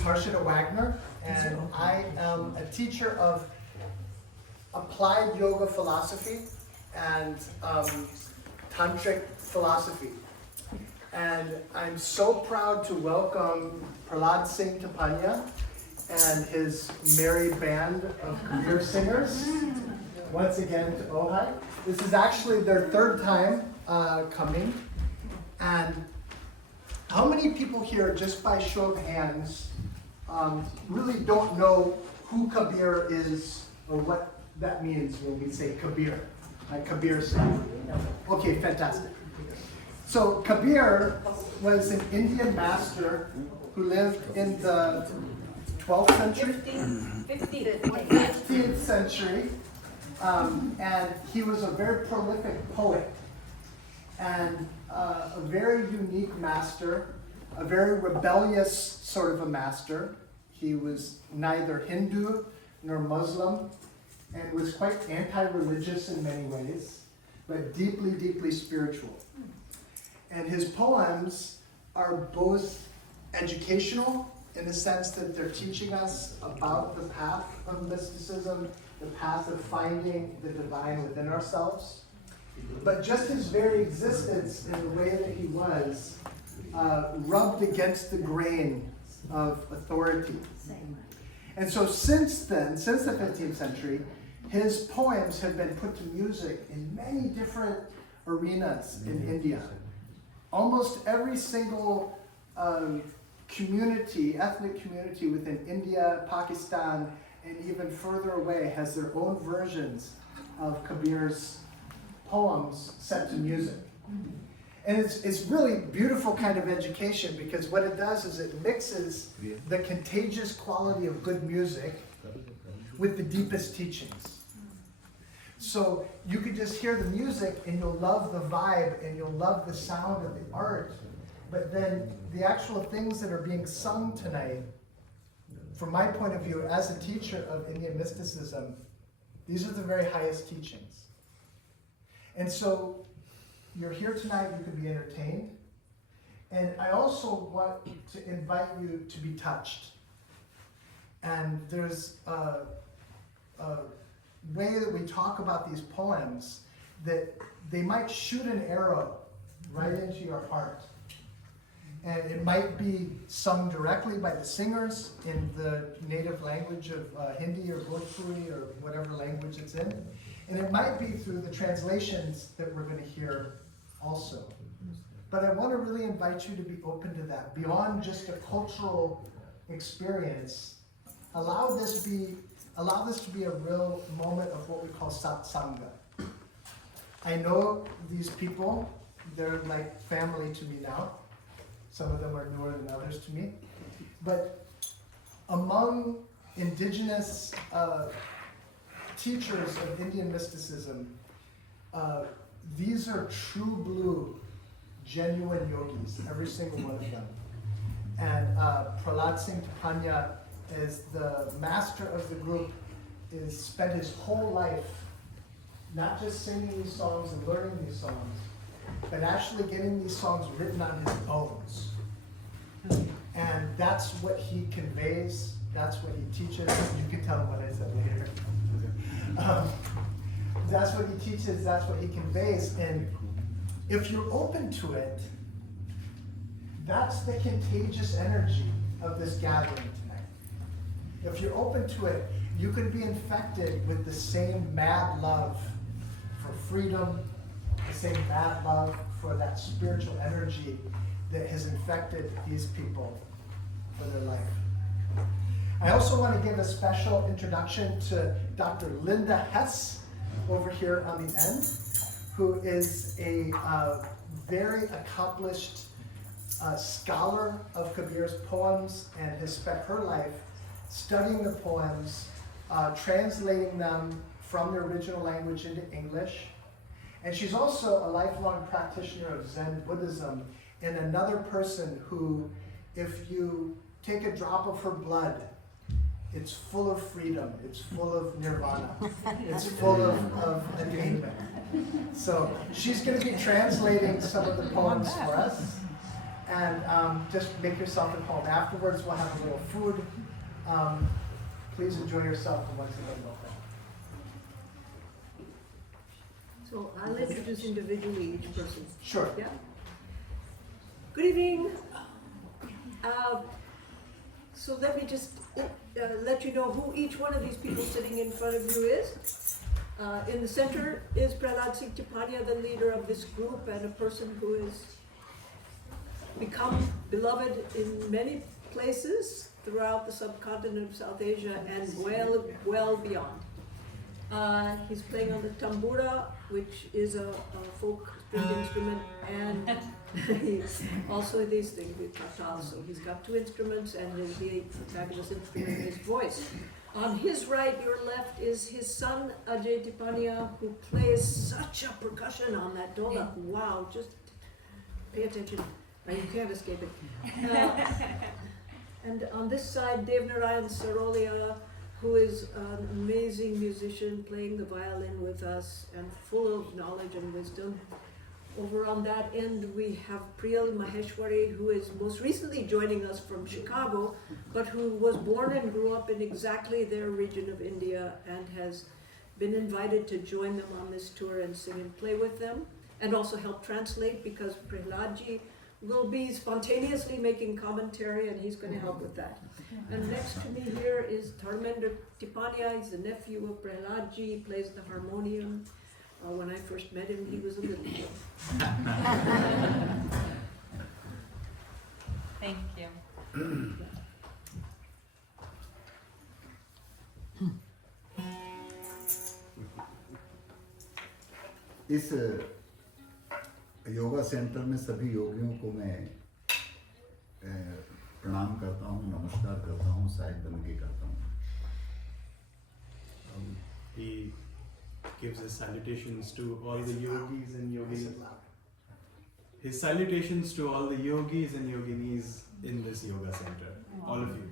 Harshita Wagner, and I am a teacher of applied yoga philosophy and tantric philosophy. And I'm so proud to welcome Prahlad Singh Tapania and his merry band of Kabir singers once again to Ojai. This is actually their third time coming. And how many people here, just by show of hands, really don't know who Kabir is or what that means when we say Kabir, like Kabir Singh? Okay, fantastic. So Kabir was an Indian master who lived in the 12th century? 15th century. And he was a very prolific poet and a very unique master, a very rebellious sort of a master. He was neither Hindu nor Muslim and was quite anti-religious in many ways, but deeply, deeply spiritual. And his poems are both educational in the sense that they're teaching us about the path of mysticism, the path of finding the divine within ourselves. But just his very existence in the way that he was rubbed against the grain of authority. And so since then, since the 15th century, his poems have been put to music in many different arenas in India. Almost every single community, ethnic community within India, Pakistan, and even further away has their own versions of Kabir's poems set to music. And it's really beautiful kind of education because what it does is it mixes the contagious quality of good music with the deepest teachings. So you could just hear the music and you'll love the vibe and you'll love the sound of the art. But then the actual things that are being sung tonight, from my point of view as a teacher of Indian mysticism, these are the very highest teachings. And so you're here tonight, you can be entertained. And I also want to invite you to be touched. And there's a way that we talk about these poems that they might shoot an arrow right into your heart. And it might be sung directly by the singers in the native language of Hindi or Bhojpuri or whatever language it's in. And it might be through the translations that we're going to hear also. But I want to really invite you to be open to that. Beyond just a cultural experience, allow this to be a real moment of what we call satsanga. I know these people, they're like family to me now. Some of them are newer than others to me. But among indigenous teachers of Indian mysticism, these are true blue, genuine yogis, every single one of them. And Prahlad Singh Tapania is the master of the group, is spent his whole life not just singing these songs and learning these songs, but actually getting these songs written on his bones. And that's what he conveys, that's what he teaches. You can tell him what I said later. That's what he teaches, that's what he conveys. And if you're open to it, that's the contagious energy of this gathering tonight. If you're open to it, you could be infected with the same mad love for freedom, the same mad love for that spiritual energy that has infected these people for their life. I also want to give a special introduction to Dr. Linda Hess over here on the end, who is a very accomplished scholar of Kabir's poems and has spent her life studying the poems, translating them from their original language into English. And she's also a lifelong practitioner of Zen Buddhism and another person who, if you take a drop of her blood, it's full of freedom, it's full of nirvana, it's full of attainment. So she's going to be translating some of the poems for us. and just make yourself at home. Afterwards, we'll have a little food. Please enjoy yourself, and once again, welcome. So I'll introduce individually each person. Sure. Yeah. Good evening. So let me just let you know who each one of these people sitting in front of you is. In the center is Prahlad Singh Tipania, the leader of this group and a person who has become beloved in many places throughout the subcontinent of South Asia and well beyond. He's playing on the tambura, which is a folk stringed instrument, and also these things with tatal. So he's got two instruments, and there'll be a fabulous instrument in his voice. On his right, your left, is his son Ajay Tipania, who plays such a percussion on that dholak. Wow, just pay attention. You can't escape it. And on this side, Dev Narayan Sarolia, who is an amazing musician, playing the violin with us and full of knowledge and wisdom. Over on that end, we have Priyal Maheshwari, who is most recently joining us from Chicago, but who was born and grew up in exactly their region of India and has been invited to join them on this tour and sing and play with them, and also help translate, because Prahladji will be spontaneously making commentary, and he's going to help with that. And next to me here is Dharmendra Tipania. He's the nephew of Prahladji, plays the harmonium. When I first met him, he was a little kid. Thank you. इस yoga centre में सभी योगियों को मैं प्रणाम करता हूँ, नमस्कार करता हूँ, साहिब बंदगी करता हूँ. He gives his salutations to all the yogis and yoginis. His salutations to all the yogis and yoginis in this yoga center. All of you.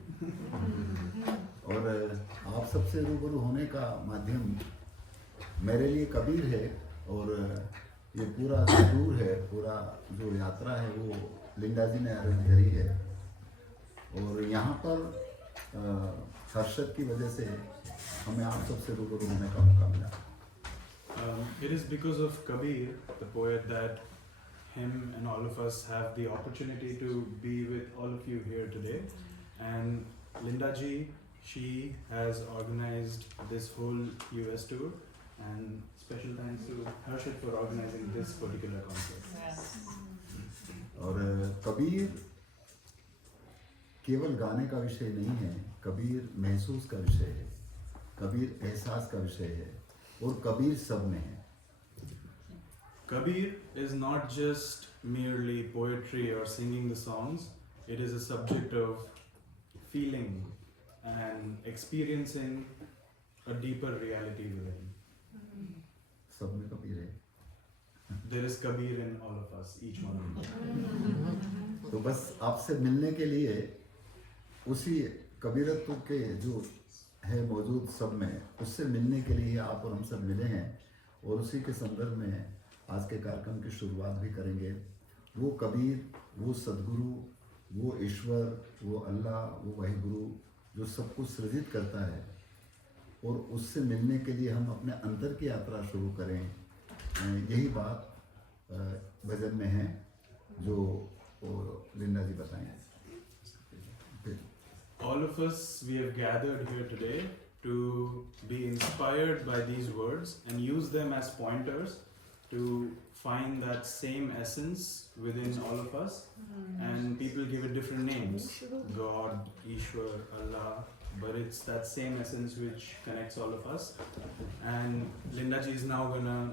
और आप सबसे रूबरू होने का माध्यम मेरे लिए कबीर है, और ये पूरा जो टूर है, पूरा जो यात्रा है, वो लिंडा जी ने अरेंज करी है. और यहाँ पर हर्षद की वजह से हमें आप सबसे रूबरू होने का मौका मिला. It is because of Kabir, the poet, that him and all of us have the opportunity to be with all of you here today. And Linda ji, she has organized this whole US tour, and special thanks to Harshit for organizing this particular concert. Yes. और कबीर केवल गाने का विषय नहीं है, कबीर महसूस का विषय है, कबीर एहसास का विषय है, और कबीर सब में है. Kabir is not just merely poetry or singing the songs, it is a subject of feeling and experiencing a deeper reality within. सब में कबीर है. There is Kabir in all of us, each one of us. तो बस आपसे मिलने के लिए उसी कबीरत्व के जो है मौजूद सब में, उससे मिलने के लिए आप और हम सब मिले हैं, और उसी के संदर्भ में आज के कार्यक्रम की शुरुआत भी करेंगे. वो कबीर, वो सदगुरु, वो ईश्वर, वो अल्लाह, वो वाहिगुरु जो सब कुछ सृजित करता है, और उससे मिलने के लिए हम अपने अंतर की यात्रा शुरू करें. यही बात भजन में है जो लिंडा जी बताएं. All of us, we have gathered here today to be inspired by these words and use them as pointers to find that same essence within all of us. And people give it different names, God, Ishwar, Allah, but it's that same essence which connects all of us. And Linda ji is now gonna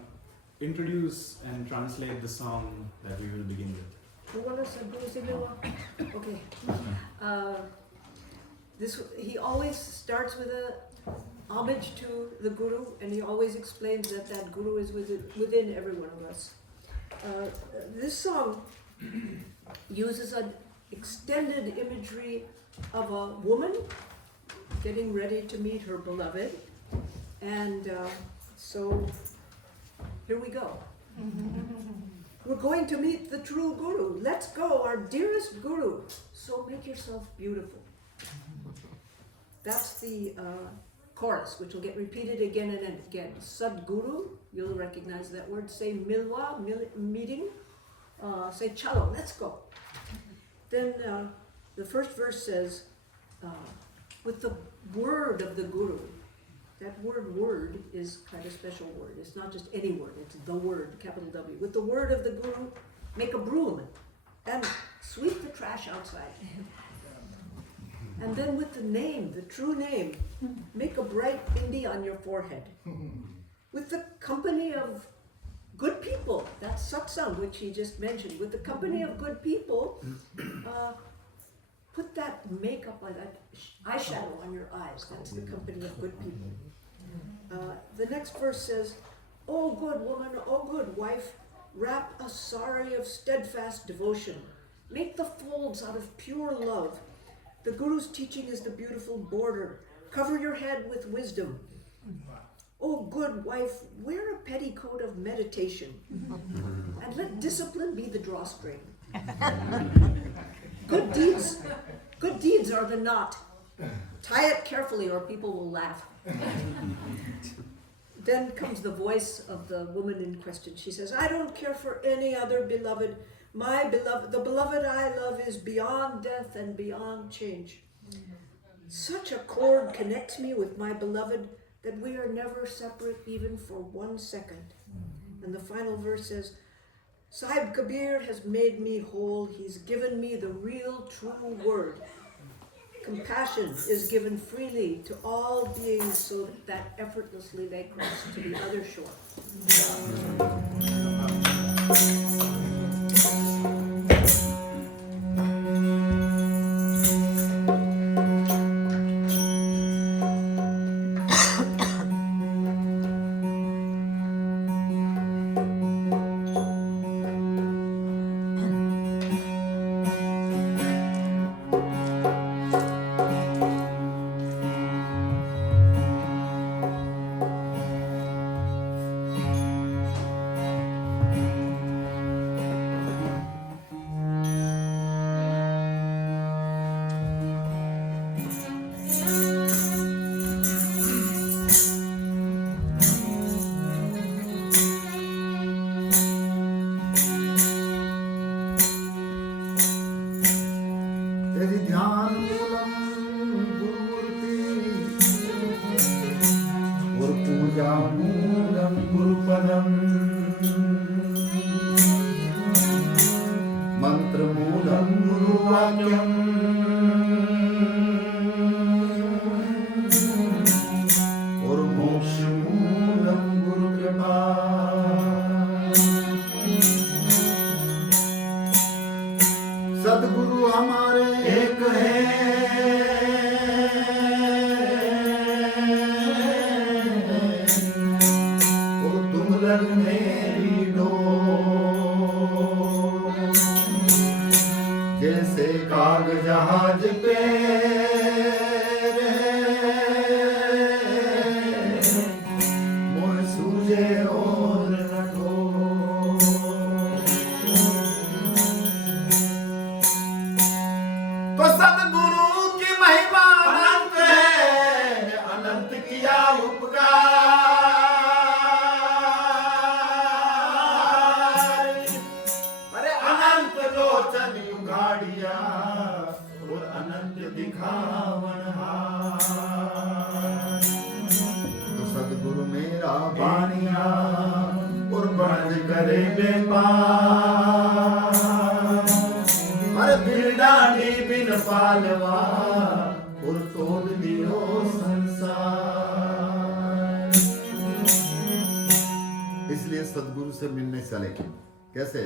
introduce and translate the song that we will begin with. You want us to do a signal? Okay. He always starts with a homage to the Guru, and he always explains that that Guru is within every one of us. This song uses an extended imagery of a woman getting ready to meet her beloved, and so here we go. We're going to meet the true Guru. Let's go, our dearest Guru. So make yourself beautiful. That's the chorus, which will get repeated again and again. Sadguru, you'll recognize that word. Say milwa, meeting. Say chalo, let's go. Then the first verse says, with the word of the Guru. That word is quite a special word. It's not just any word, it's the word, capital W. With the word of the Guru, make a broom and sweep the trash outside. And then with the name, the true name, make a bright bindi on your forehead. With the company of good people, that's satsang, which he just mentioned. With the company of good people, put that makeup, like that eyeshadow on your eyes. That's the company of good people. The next verse says, "O good woman, O good wife, wrap a sari of steadfast devotion. Make the folds out of pure love. The Guru's teaching is the beautiful border. Cover your head with wisdom. O good wife, wear a petticoat of meditation. And let discipline be the drawstring. Good deeds are the knot. Tie it carefully or people will laugh." Then comes the voice of the woman in question. She says, "I don't care for any other beloved. My beloved, the beloved I love is beyond death and beyond change. Such a cord connects me with my beloved that we are never separate even for 1 second." And the final verse says, "Sahib Kabir has made me whole. He's given me the real true word. Compassion is given freely to all beings so that effortlessly they cross to the other shore." तेरी ध्यान मूलम गुरुमूर्ति और पूजा मूलम गुरुपदम मंत्र मूलम गुरुवाक्यम और मोक्ष मूलम गुरु कृपा। सद्गुरु हमारे एक है, और तुम लग मेरी डोर। जैसे कागज जहाज पे मोह सूझे और न ढो। तो सद्गुरु की महिमा अनंत है, अनंत किया उपकार। अरे अनंत लोचन उघाड़िया और अनंत दिखावन हार। तो सद्गुरु मेरा बानिया और बंद करे बेपार। अरे बिन डांडी बिन पालवा और तोल दियो संसार। इसलिए सद्गुरु से मिलने चले। कैसे?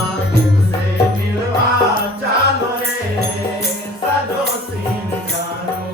साहिब से मिलवा चालो रे, सजो सीन जानो।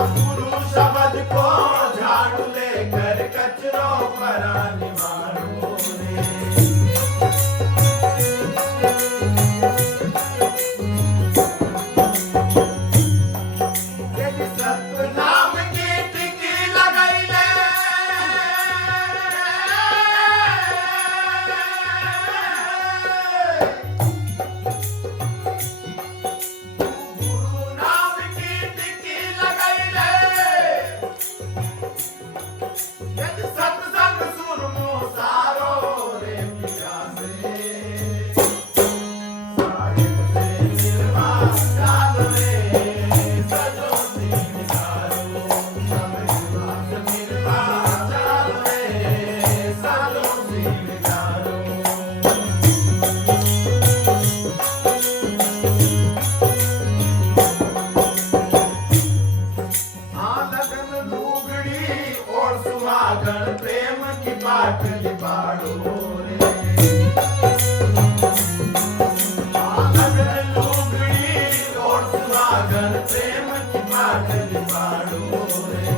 गुरु शब्द को झाड़ू लेकर कचरों पर निवारो रे। यदि सतनाम की टिकी लगैले गुरु नाम की टिकी लगैले यदि सत्संग सुरमो सारो रे पिया से साहिब से निर्वाण चाल रे सजो सिंगारो समझवास निर्वाण चाल रे सजो सिंगारो। लगन लुगड़ी और सुहागन प्रेम की बाटली बाड़ो रे। लगन लुगड़ी और सुहागन प्रेम की बाटली बाड़ो रे।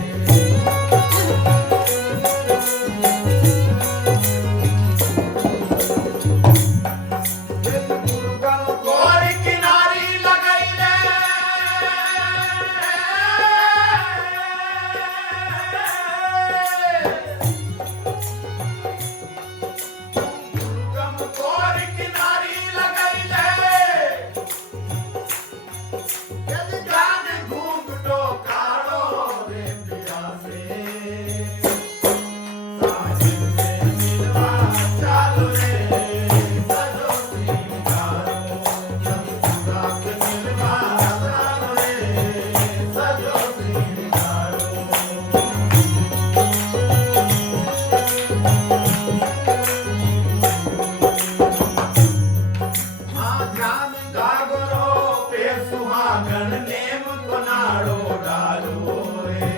मुर्गन कोरी किनारी लगैले मुर्गन कोरी किनारी लगैले यदि गान घूंघटो काढ़ो रे पिया से साहिब से मिलवा चालो रे सजो सिंगारो समझवास मिलवा चालो रे सजो सिंगारो। ध्यान जागरो पे सुहागन नेम को नाड़ो डालो रे।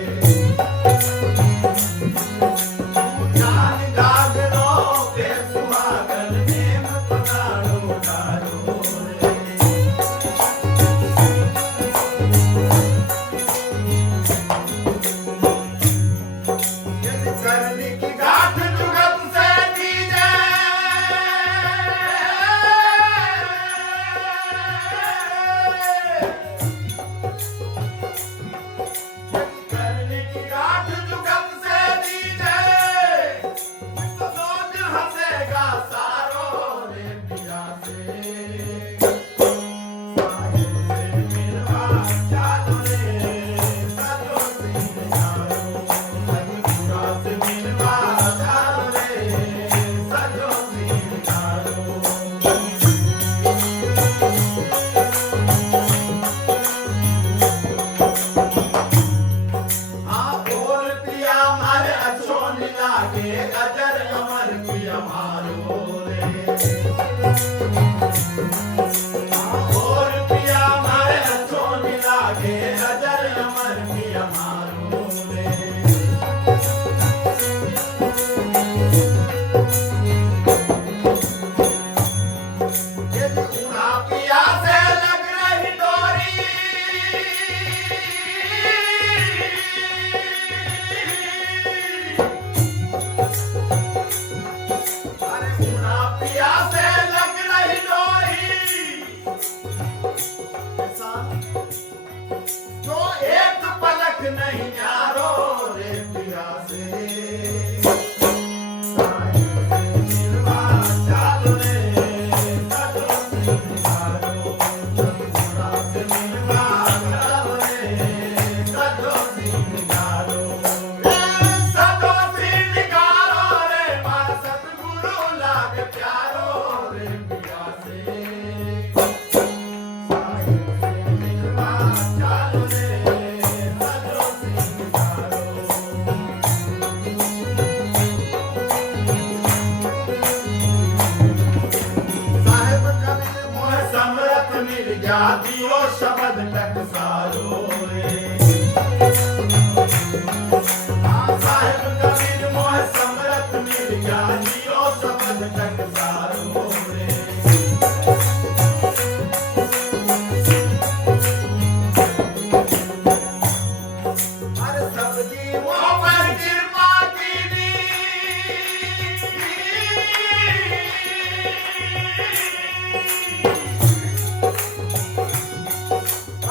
ध्यान जागरो पे सुहागन नेम को नाड़ो डालो रे। यदि करनी की गांठ जुगत से दीजे करनी की गांठ जुगत से दीजे तो रोज हंसेगा सारो रे पिया से साहिब से मिलवा चालो रे सजो सिंगारो सतगुरा से मिलवा चालो रे सजो सिंगारो। और पिया मारे अच्छो नीला के अजर अमर पिया मारो रे। और पिया मारे अच्छो नीला के अजर अमर पिया मारो रे। यदि उड़ा पिया से लग रही डोरी अरे उड़ा पिया से लग रही डोरी ऐसा जो एक पलक नहीं यारो रे पिया से साहिब से मिलवा चालो रे सजो सिंगारो सतगुरा से मिलवा चालो रे सजो सिंगारो। सजो सिंगारो रे मार सतगुरु लाग प्यारो रे पिया से साहिब से मिलवा चालो रे सजो सिंगारो। साहिब कबीर मोह समरथ मिल गया दियो शब्द टकसारो रे। सब जीवों पर कृपा कीनी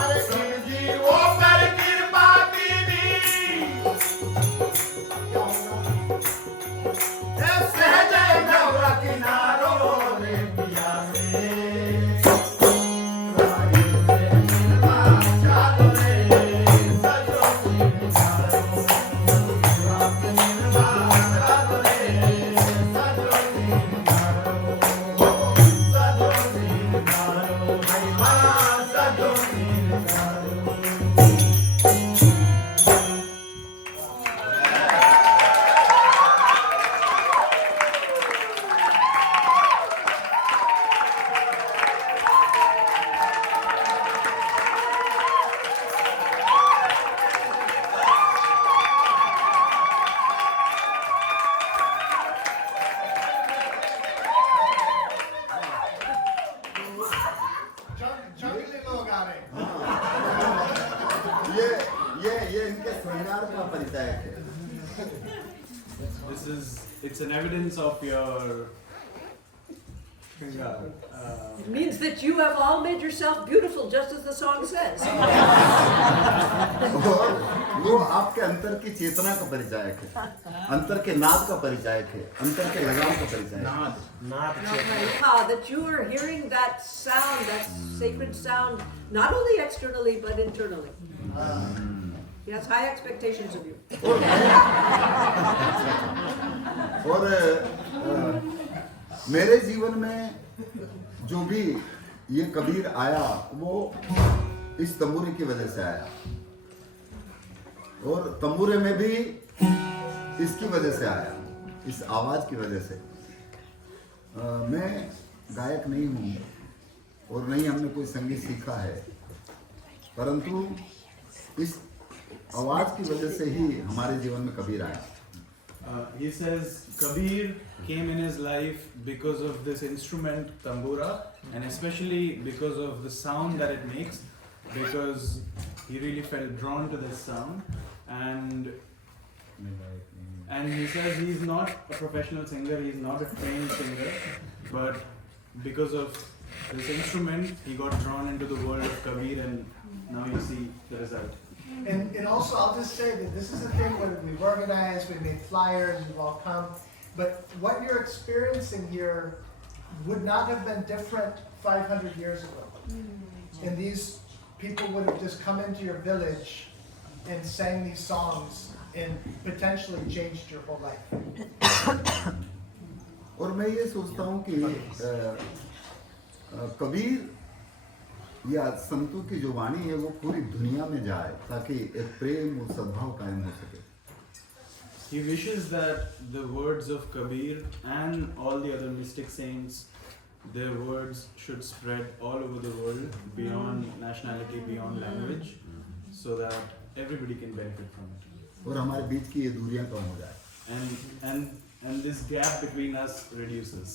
अरे इन जीवों पर कृपा कीनी सहज नव किनारों रे पिया से जंगली लोग आ रहे हैं। ये इनके श्रृंगार का परिचय है। It's an evidence of your It means that you have all made yourself beautiful, just as the song says. और वो आपके अंतर की चेतना का परिचायक है, अंतर के नाद का परिचायक है, अंतर के लगाव का परिचायक है। That you are hearing that sound, that sacred sound, not only externally but internally. He has high expectations of you. और मेरे जीवन में जो भी ये कबीर आया वो इस तंबूरे की वजह से आया, और तंबूरे में भी इसकी वजह से आया, इस आवाज की वजह से। मैं गायक नहीं हूँ और नहीं हमने कोई संगीत सीखा है, परंतु इस आवाज की वजह से ही हमारे जीवन में कबीर आया। He says Kabir came in his life because of this instrument tambura, and especially because of the sound that it makes, because he really felt drawn to this sound. And he says he's not a professional singer, he's not a trained singer, but because of this instrument he got drawn into the world of Kabir, and now you see the result. And also, I'll just say that this is the thing where we've organized, we've made flyers, you've all come, but what you're experiencing here would not have been different 500 years ago. And these people would have just come into your village and sang these songs and potentially changed your whole life. और मैं ये सोचता हूँ कि कबीर या संतों की जो वाणी है वो पूरी दुनिया में जाए, ताकि एक प्रेम और सद्भाव कायम हो सके। He wishes that the words of Kabir and all the other mystic saints, their words should spread all over the world, beyond nationality, beyond language, so that everybody can benefit from it. और हमारे बीच की ये दूरियां कम हो जाए। And this gap between us reduces.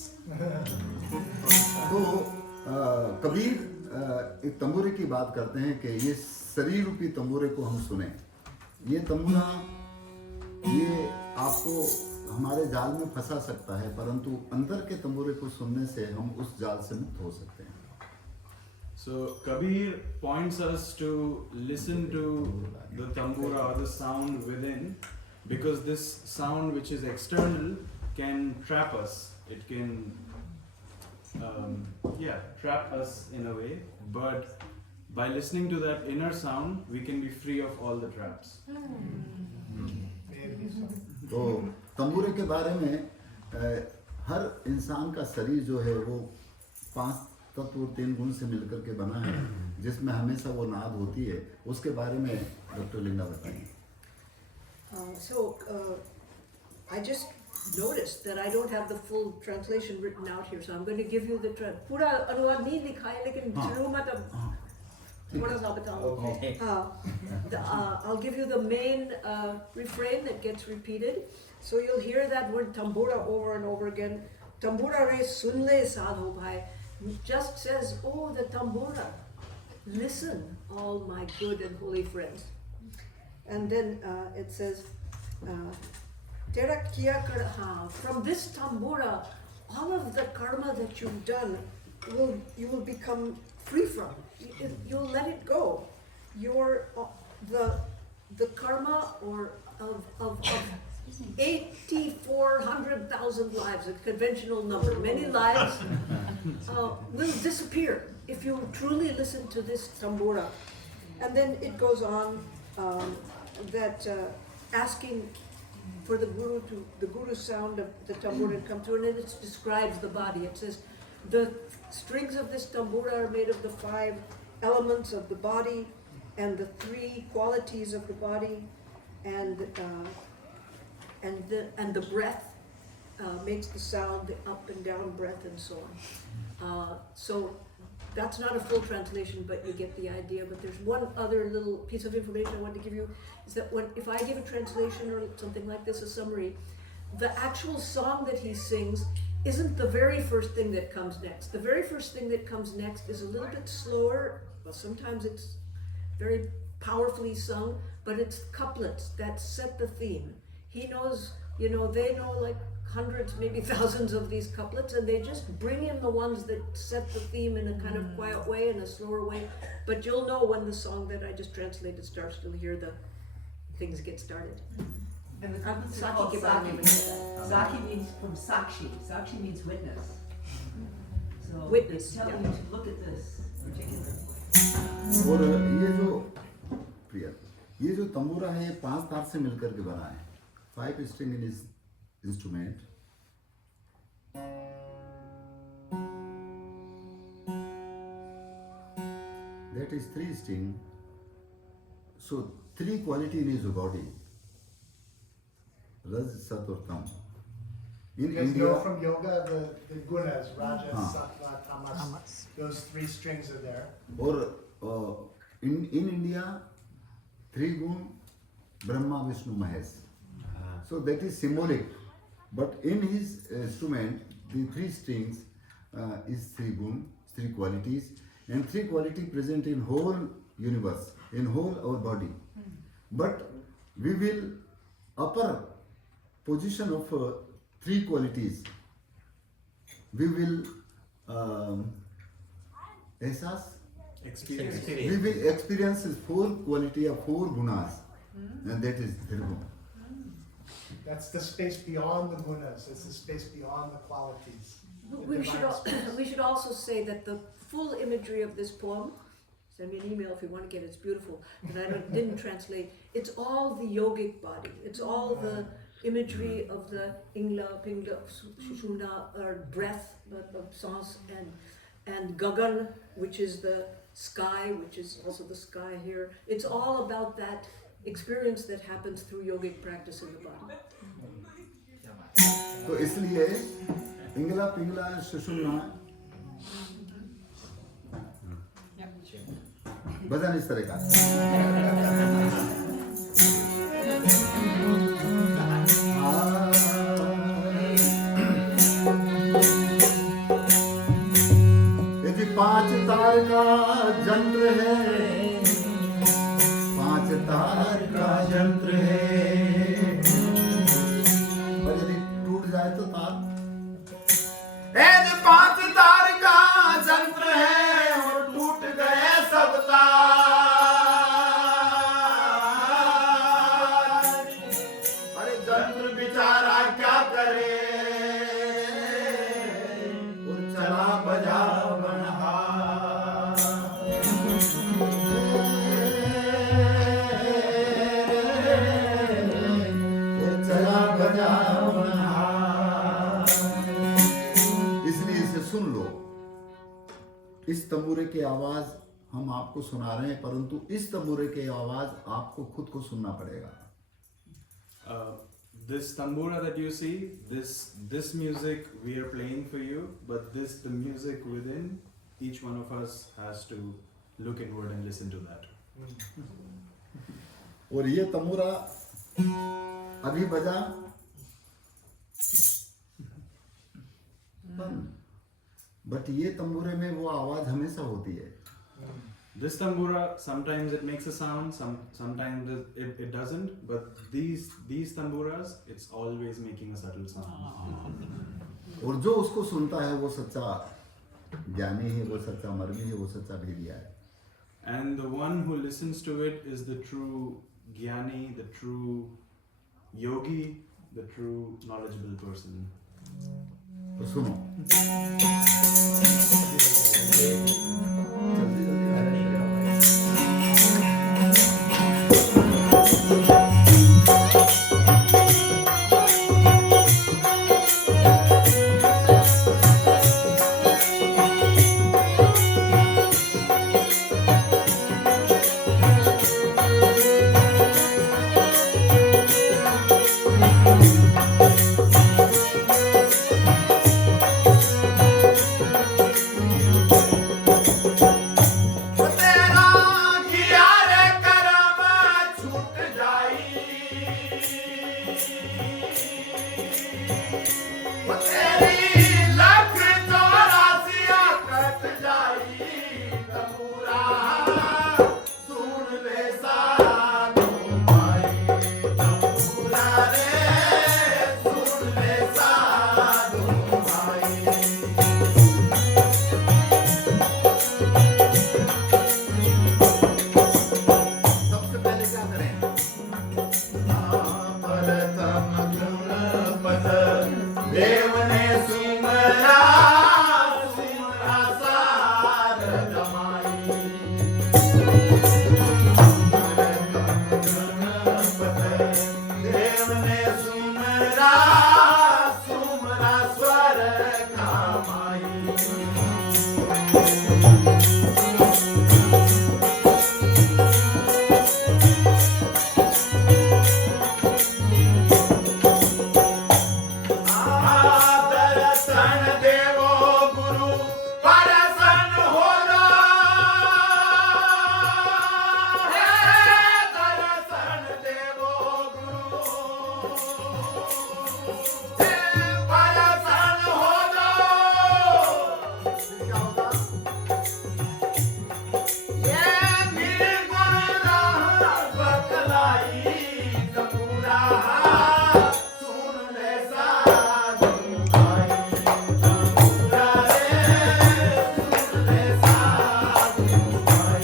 तो कबीर एक तंबूरे की बात करते हैं कि ये शरीर रूपी तंबूरे को हम सुने। ये तंबूरा ये आपको हमारे जाल में फंसा सकता है, परंतु अंदर के तंबूरे को सुनने से हम उस जाल से मुक्त हो सकते हैं। So Kabir points us to listen to the tambura or the sound within, because this sound which is external can trap us. It can trap us in a way, but by listening to that inner sound we can be free of all the traps. तो तंबूरे के बारे में हर इंसान का शरीर जो है वो 5 तत्व 3 गुण से मिलकर के बना है, जिसमें हमेशा वो नाद होती है। उसके बारे में डॉक्टर लिंडा बताएंगे। I just noticed that I don't have the full translation written out here, so I'm going to give you the पूरा अनुवाद नहीं लिखा है, लेकिन जरूर मतलब थोड़ा सा बताऊँ। I'll give you the main refrain that gets repeated. So you'll hear that word tambura over and over again. Tambura re sunle sadhu bhai just says, oh, the tambura. Listen, all my good and holy friends. And then it says, Tera kiya kar, from this tambura, all of the karma that you've done, you will become free from. You'll let it go. Your the karma or of 8,400,000 lives, a conventional number, many lives will disappear if you truly listen to this tambura. And then it goes on that asking for the Guru's sound of the tambura to come through, and then it describes the body. It says, the strings of this tambura are made of the 5 elements of the body and the 3 qualities of the body, and the breath makes the sound, the up and down breath, and so on. So that's not a full translation, but you get the idea. But there's one other little piece of information I want to give you, is that if I give a translation or something like this, a summary, the actual song that he sings isn't the very first thing that comes next. The very first thing that comes next is a little bit slower. Well, sometimes it's very powerfully sung, but it's couplets that set the theme. He knows, they know like hundreds, maybe thousands of these couplets, and they just bring in the ones that set the theme in a kind of quiet way, in a slower way. But you'll know when the song that I just translated starts, you'll hear the things get started. And the couplets are Saki called Kibani. Saki. Saki means from Sakshi. Sakshi means witness. So Witness, it's telling yeah. you to look at this particular. और ये जो तंबूरा है, ये 5 तार से मिलकर के बना है. 5 string in his instrument. That is 3 string. So 3 quality in his body. Raj, Sat or Tam. In You guys India, know from yoga the gunas, Rajas, Haan. Sattva, Tamas. Those 3 strings are there. और in India, 3 gun, Brahma, Vishnu, Mahesh. So that is symbolic. But in his instrument, the 3 strings is 3 gun, 3 qualities, and 3 quality present in whole universe, in whole our body. But we will upper position of 3 qualities. We will ehsas. Experience. We will experience 4 quality of 4 gunas, and that is Nirgun. That's the space beyond the gunas. It's the space beyond the qualities. The We should, divine we should also say that the full imagery of this poem, send me an email if you want to get it, it's beautiful, but I didn't translate. It's all the yogic body. It's all the imagery of the Ingla, Pingla, Sushumna, or breath of sans, and Gagan, which is the sky, which is also the sky here. It's all about that experience that happens through yogic practice in the body. तो इसलिए इंगला पिंगला सुषुम्ना भजन इस तरह का यदि 5 तार का यंत्र है, 5 तार का यंत्र है, और यदि टूट जाए तो तार, जो 5 तार का यंत्र है और टूट गए सब तार। अरे यंत्र बेचारा क्या करे और चला बजा बनहार। और चला बजा बनहार। इसलिए इसे सुन लो। इस तंबूरे की आवाज हम आपको सुना रहे हैं, परंतु इस तंबूरे की आवाज आपको खुद को सुनना पड़ेगा। This tambura that you see, this music we are playing for you, but the music within each one of us has to look inward and listen to that. और ये तंबूरा अभी बजा, बट ये तंबूरे में वो आवाज हमेशा होती है This tambura, sometimes it makes a sound, sometimes it doesn't, but these tamburas, it's always making a subtle sound. और जो उसको सुनता है वो सच्चा ज्ञानी है, वो सच्चा मर्मी है, वो सच्चा भेदिया है। And the one who listens to it is the true jnani, the true yogi, the true knowledgeable person. तो सुनो। तेरा किया रे करम छूट जाई, तेरी लख चौरासिया कट जाई, तंबूरा सुन ले साधु भाई, तंबूरा रे सुन ले साधु भाई। सबसे पहले क्या करें? परतम गुणपत देव ने सुमरा, सुमरा सार जमाई। परतम गुणपत देव ने सुमरा, सुमरा स्वर कामाई। दर्शन देवो गुरु परसन होगा, दर्शन देवो गुरु परसन होगा। क्या होगा? ये निर्गुण बतलाई, तंबूरा सुन ले साधु भाई, तंबूरा रे सुन ले साधु भाई।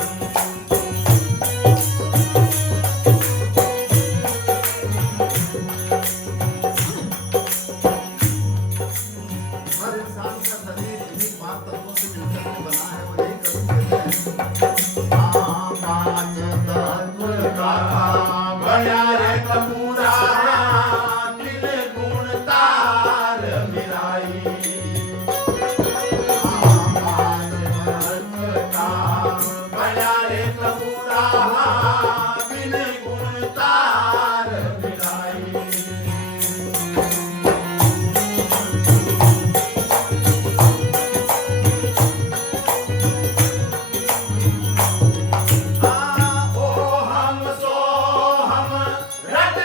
हर इंसान का शरीर इन्हीं पांच तत्वों से मिलकर के बना है, वो यही कहते हैं। पांच तत्व का बना रे तंबूरा, तिल गुण तार मिलाई। पांच तत्व का बना रे तंबूरा, तिल गुण तार मिलाई। ओ हम सो हम रट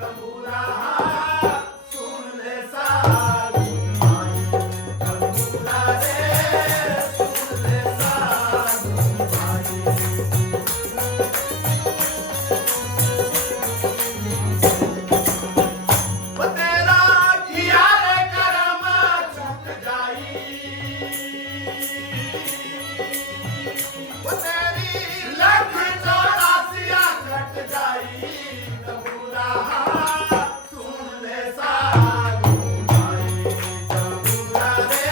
तंबूरा सुन ले साधु भाई तंबूरा रे सुन ले साधु भाई वो तेरा किया रे करम छूट जाई वो तेरी लख चौरासिया कट जाई तंबूरा सुन ले साधु भाई तंबूरा रे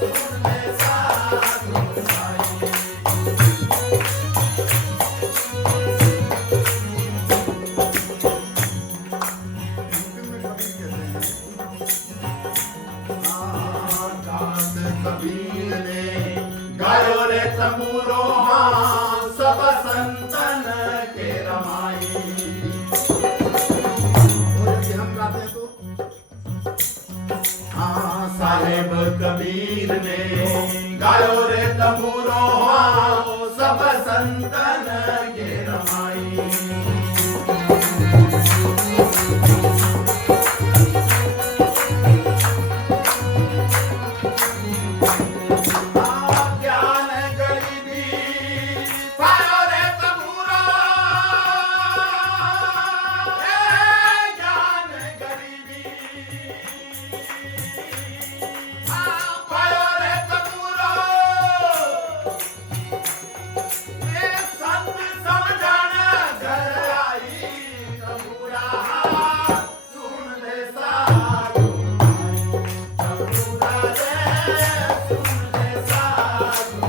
सुन ले साधु भाई दास कबीर ने गायो रे तंबूरो हाँ सब संतन के रमाई और यदि हम गाते हैं तो हाँ साहेब कबीर ने गायो रे तंबूरो हाँ सब संतन के रमाई ज्ञान गरीबी पायो रे तंबूरा ज्ञान गरीबी पायो रे तंबूरा संत समझण घर आई तंबूरा सुन ले साधु तंबूरा रे सुन ले साधु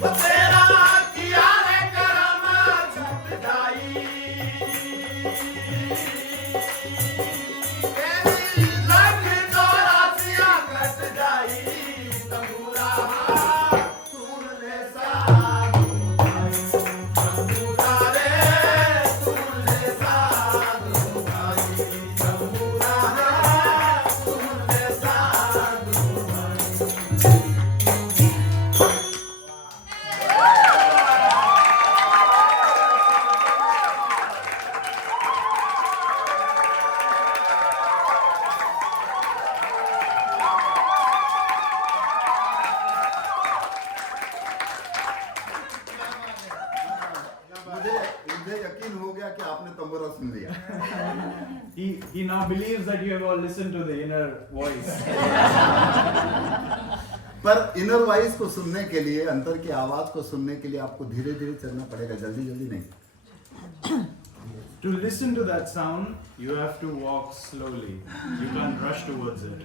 वो तेरा किया रे करम छूट जाई तेरी लख चौरासिया कट जाई तंबूरा सुन ले साधु भाई तंबूरा रे सुन ले साधु भाई तंबूरा रे सुन ले साधु भाई मुझे यकीन हो गया कि आपने तंबूरा सुन लिया He now believes that you have all listened to the inner voice. पर इनर वॉइस को सुनने के लिए अंतर की आवाज को सुनने के लिए आपको धीरे धीरे चलना पड़ेगा जल्दी जल्दी नहीं To listen to that sound, you have to walk slowly. You can't rush towards it.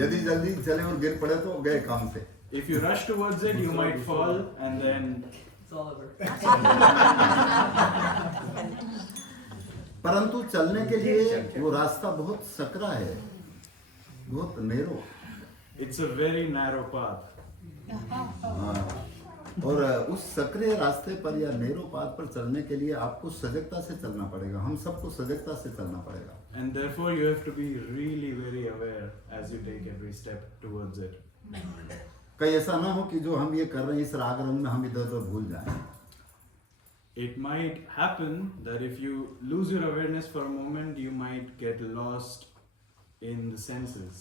यदि जल्दी चले और गिर पड़े तो गए काम से If you rush towards it, you might fall and then It's all over. परंतु चलने के लिए वो रास्ता बहुत सकरा है बहुत narrow it's a very narrow path. और उस सकरे रास्ते पर या नेरो पाथ पर चलने के लिए आपको सजगता से चलना पड़ेगा हम सबको सजगता से चलना पड़ेगा And therefore, you have to be really very aware as you take every step towards it. कहीं ऐसा ना हो कि जो हम ये कर रहे हैं इस राग रंग में हम इधर उधर भूल जाएं It might happen that if you lose your awareness for a moment, you might get lost in the senses.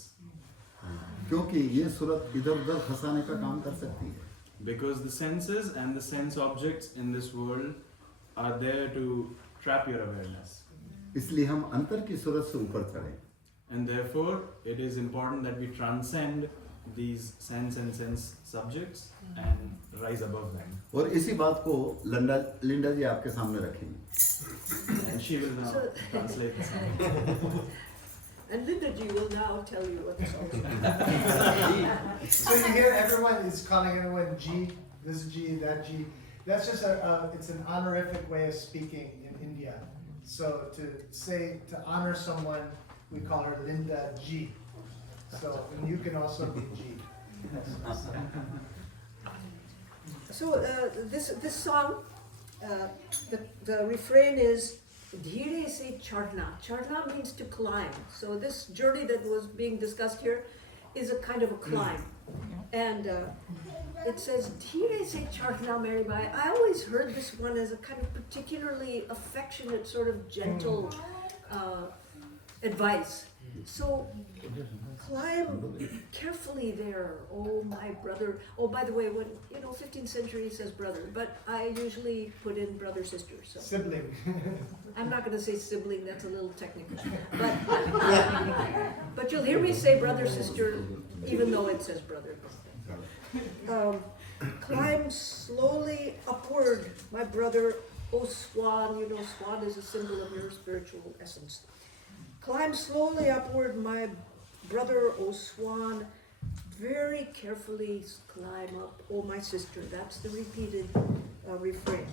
क्योंकि ये सूरत इधर उधर फंसाने का काम कर सकती है Because the senses and the sense objects in this world are there to trap your awareness. इसलिए हम अंतर की सूरत से ऊपर चढ़े And therefore, it is important that we transcend these sense and sense subjects and rise above them. और इसी बात को लिंडा जी आपके सामने रखेंगी And she will now translate the sound. And Linda Ji will now tell you what the song is. So you hear everyone is calling everyone G, this G, that G. That's just it's an honorific way of speaking in India. So to honor someone, we call her Linda G. So and you can also be G. So this song, the refrain is Dheere se charna. Charna means to climb. So this journey that was being discussed here is a kind of a climb. And it says, Dhire se charna Mary Bai. I always heard this one as a kind of particularly affectionate, sort of gentle advice. So climb carefully there, oh my brother. Oh, by the way, when 15th century says brother, but I usually put in brother sister. So Sibling. I'm not going to say sibling. That's a little technical. But you'll hear me say brother sister, even though it says brother. Climb slowly upward, my brother, O swan. Swan is a symbol of your spiritual essence. Climb slowly upward, my brother, O swan. Very carefully climb up, O my sister. That's the repeated refrain.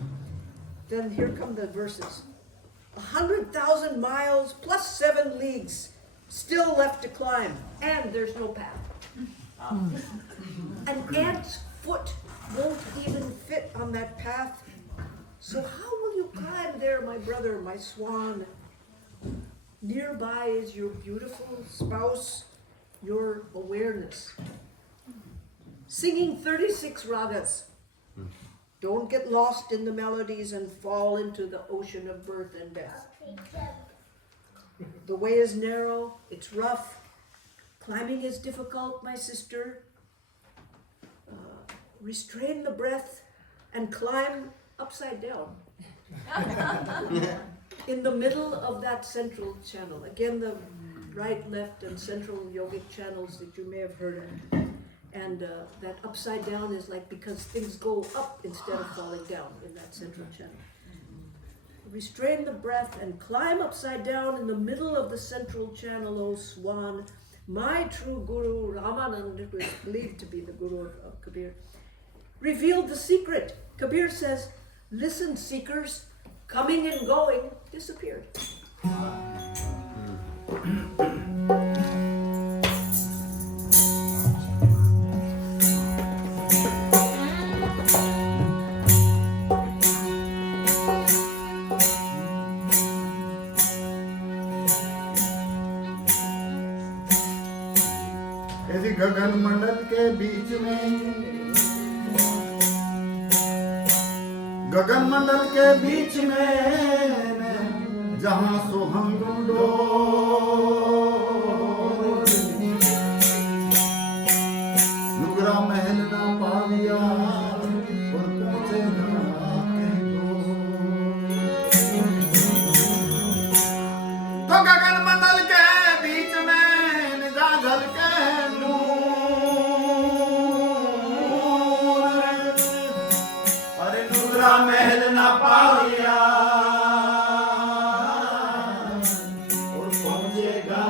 Then here come the verses. 100,000 miles plus 7 leagues still left to climb, and there's no path. An ant's foot won't even fit on that path. So how will you climb there, my brother, my swan? Nearby is your beautiful spouse, your awareness. Singing 36 ragas. Don't get lost in the melodies and fall into the ocean of birth and death. The way is narrow, it's rough. Climbing is difficult, my sister. Restrain the breath and climb upside down. In the middle of that central channel. Again, the right, left, and central yogic channels that you may have heard of. And that upside down is like because things go up instead of falling down in that central channel. Restrain the breath and climb upside down in the middle of the central channel, O swan. My true guru, Ramananda, who is believed to be the guru of Kabir, revealed the secret. Kabir says, listen, seekers, coming and going disappeared. यदि गगन मंडल के बीच में गगन मंडल के बीच में जहाँ सोहम ढूंढो नुगरा महल ना Pavia और पहुंचे ना तो गगन मंडल के बीच में निजा झल के अरे नुगरा महल ना पाविया और पहुंचेगा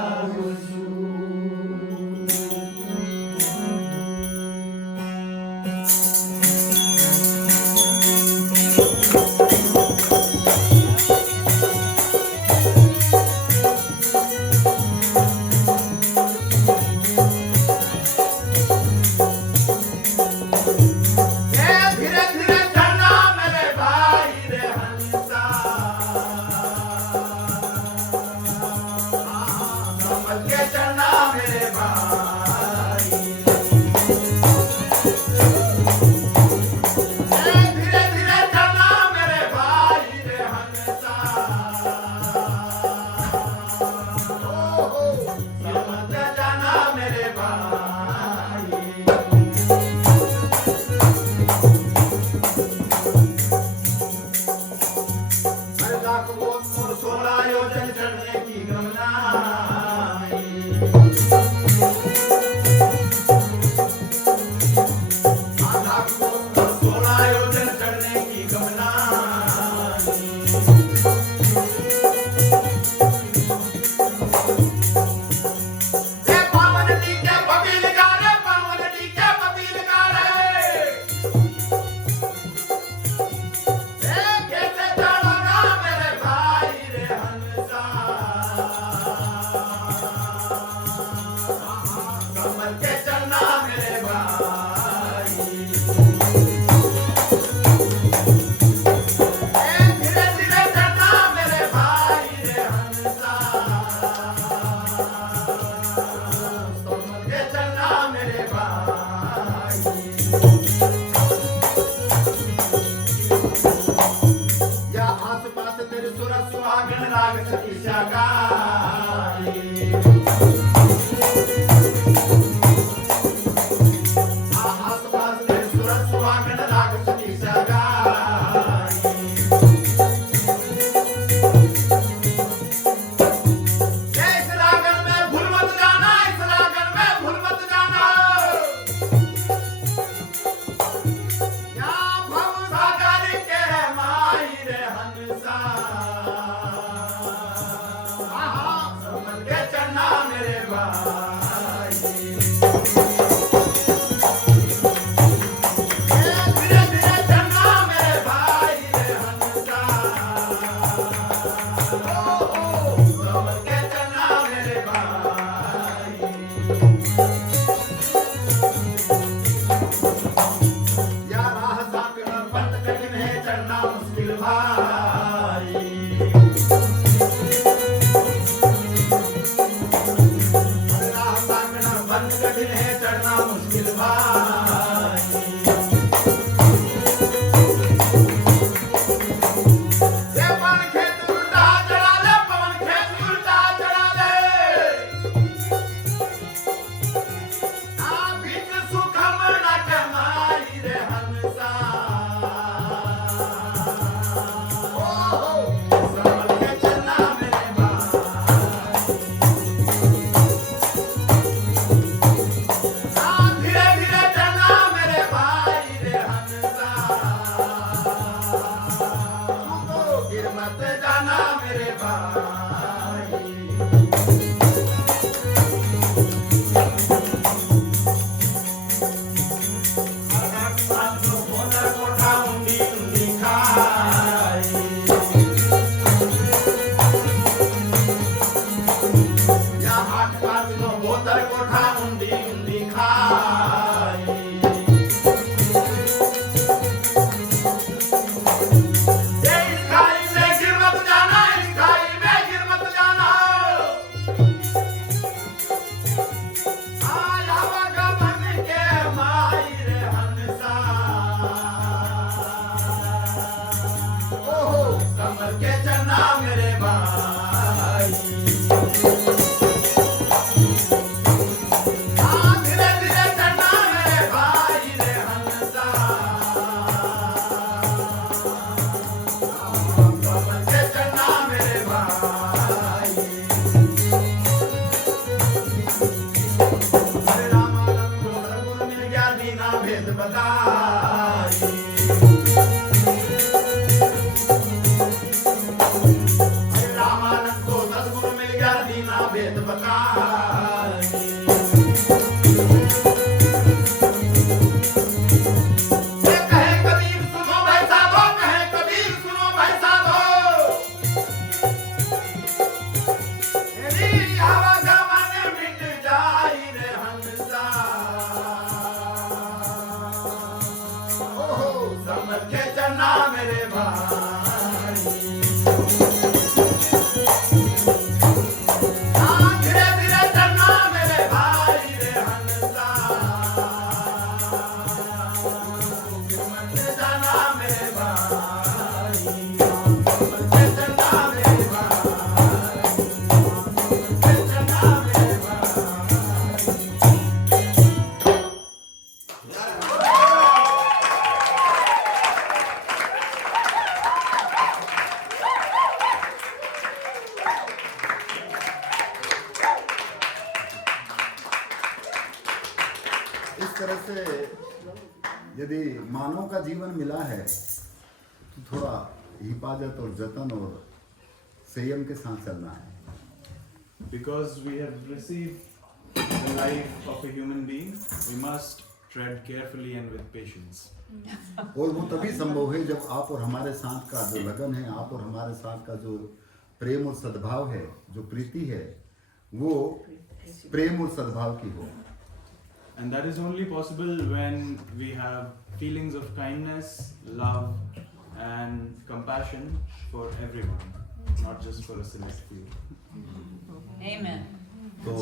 धीरे धीरे चलना मेरे भाई रे सुहागन राग सुनी सगाई इस लागन में भूल मत जाना इस लागन में भूल मत जाना यहाँ भव सागर के माई रे हंसा समझ के चढ़ना मेरे भाई धीरे धीरे चढ़ना मेरे भाई रे हंसा समझ के चढ़ना मेरे भाई या राह साकना बंद कठिन है चढ़ना मुश्किल भाई राह साकना बंद कठिन है चढ़ना मुश्किल भाई ये पवन खेत उल्टा चढ़ा ले पवन खेत उल्टा चढ़ा ले बीच सुख मना के माई रे हंसा समझ के चलना मेरे भाई धीरे धीरे चलना मेरे भाई रे हंसा तू तो गिर मत जाना मेरे भाई कोठा उंडी उंडी खाई या हाथ काट लो बोतर कोठा उंडी उंडी खाई इस खाई में गिर मत जाना इस खाई में गिर मत जाना आया वगा बन के माई रे हंसा ओहो समझ के चलना मेरे भाई धीरे धीरे चलना मेरे भाई रे हंसा समझ के चलना मेरे भाई हरे राम गुरु मिल गया दीना भेद बताई हरे रामानंद को सद्गुरु मिल गया दीना भेद बताई ये कहे कबीर सुनो भाई साधो कहे कबीर सुनो भाई साधो तेरी आवागमन मिट जाई रे हंसा ओहो समझ के चलना मेरे भाई धीरे धीरे चलना मेरे भाई रे हंसा मत जाना मेरे भाई मत चलना मेरे भाई मत चलना मेरे भाई इस तरह से यदि मानव का जीवन मिला है तो थोड़ा हिफाजत और जतन और संयम के साथ चलना है। Because we have received the life of a human being, we must tread carefully and with patience. और वो तभी संभव है जब आप और हमारे साथ का जो लगन है, आप और हमारे साथ का जो प्रेम और सद्भाव है, जो प्रीति है, वो प्रेम और सद्भाव की हो। And that is only possible when we have feelings of kindness, love, and compassion for everyone, not just for a select few. Amen. तो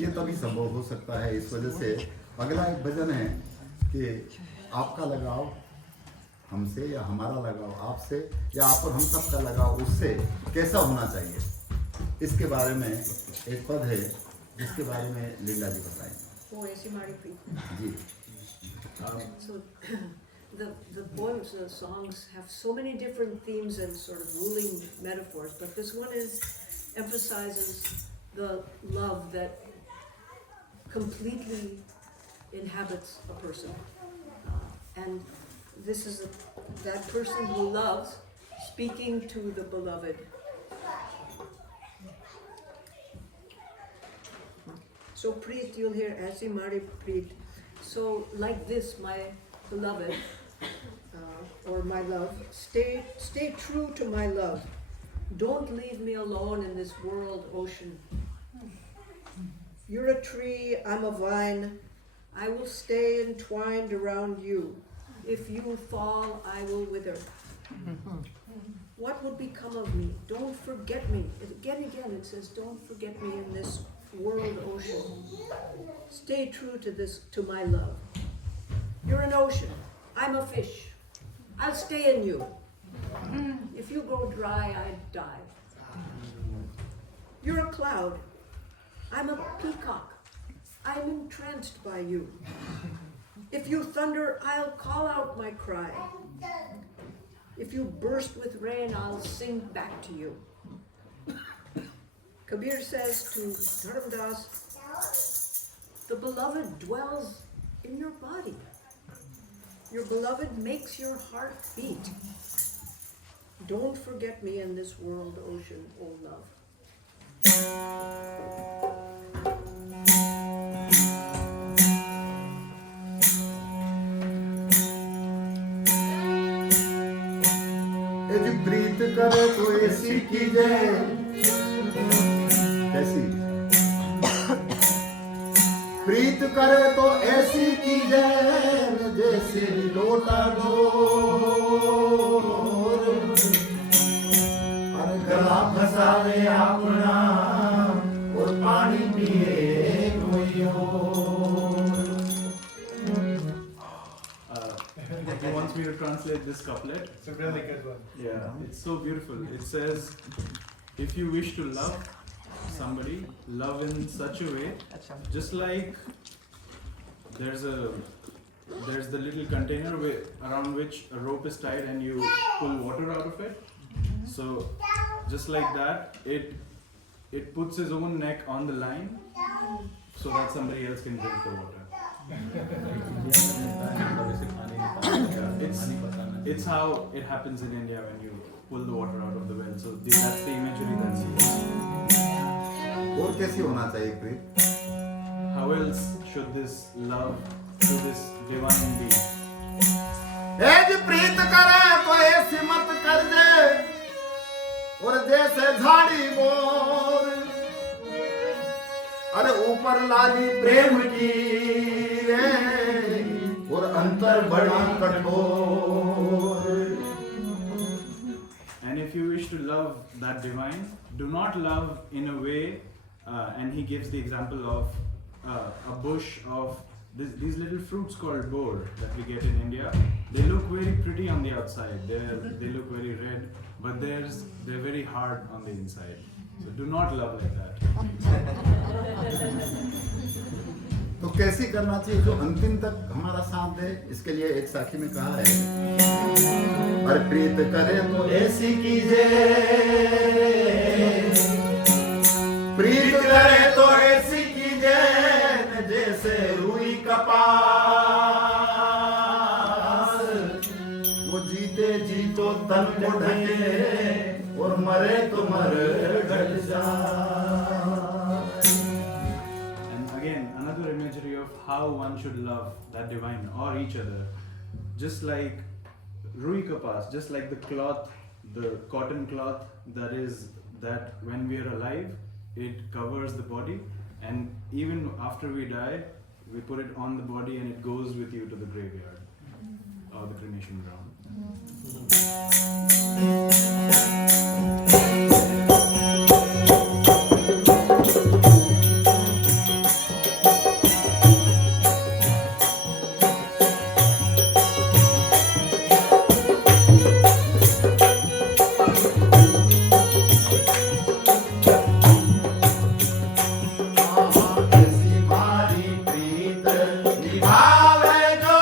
ये तभी संभव हो सकता है। इस वजह से अगला एक भजन है कि आपका लगाव हमसे या हमारा लगाव आपसे या आप और हम सब का लगाव उससे कैसा होना चाहिए, इसके बारे में एक पद है जिसके बारे में लिंगा जी बताएंगे। वो ऐसी माड़ी प्रीत। जी। So the poems, the songs have so many different themes and sort of ruling metaphors, but this one emphasizes the love that completely inhabits a person. And this is that person who loves speaking to the beloved. So Preet, you'll hear Aisi Mari Preet. So like this, my beloved, or my love, stay true to my love. Don't leave me alone in this world ocean. You're a tree, I'm a vine. I will stay entwined around you. If you fall, I will wither. What would become of me? Don't forget me. Again, it says, don't forget me in this world ocean. Stay true to my love. You're an ocean. I'm a fish. I'll stay in you. If you go dry, I die. You're a cloud. I'm a peacock. I'm entranced by you. If you thunder, I'll call out my cry. If you burst with rain, I'll sing back to you. Kabir says to Dharam Das, the beloved dwells in your body. Your beloved makes your heart beat. Don't forget me in this world ocean, O love. यदि प्रीत करे तो ऐसी कीजिए कैसी प्रीत करे तो ऐसी कीजिए जैसे लोटा डोर और गला फसावे अपना और पानी पिए कोई और He wants me to translate this couplet. It's a really good one. Yeah, it's so beautiful. It says, if you wish to love somebody, love in such a way, just like there's the little container around which a rope is tied and you pull water out of it. So just like that, it puts his own neck on the line so that somebody else can drink the water. It's how it happens in India when you pull the water out of the well. So that's the imagery that's used. और कैसी होना चाहिए प्रीत How else should this love to this divine be? एज प्रीत करे तो ऐसी मत कर दे और जैसे झाड़ी बोर अरे ऊपर लाली प्रेम की रे और अंतर बड़ा कठोर And if you wish to love that divine, do not love in a way, and he gives the example of a bush of these little fruits called bor that we get in India. They look very pretty on the outside, they look very red, but they're very hard on the inside. So do not love like that. तो कैसी करना चाहिए जो अंतिम तक हमारा साथ दे इसके लिए एक साखी में कहा है और प्रीत करे तो ऐसी कीजिए प्रीत करे तो ऐसी कीजिए जैसे रुई कपास वो जीते जी तो तन को ढके और मरे तो मर ढक जा Another imagery of how one should love that divine or each other, just like Rui Kapas, just like the cloth, the cotton cloth that when we are alive, it covers the body, and even after we die, we put it on the body and it goes with you to the graveyard or the cremation ground. ऐसी मारी प्रीत निभावे जो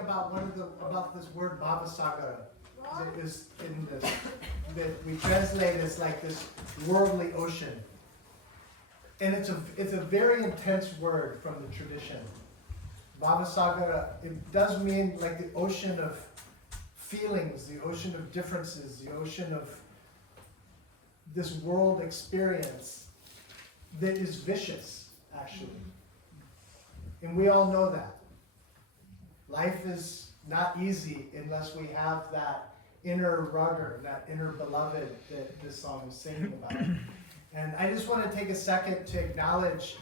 about about this word Bhavasagara that is in this, that we translate as like this worldly ocean. And it's a very intense word from the tradition. Bhavasagara, it does mean like the ocean of feelings, the ocean of differences, the ocean of this world experience that is vicious, actually. And we all know that. Life is not easy unless we have that inner rudder, that inner beloved that this song is singing about. And I just want to take a second to acknowledge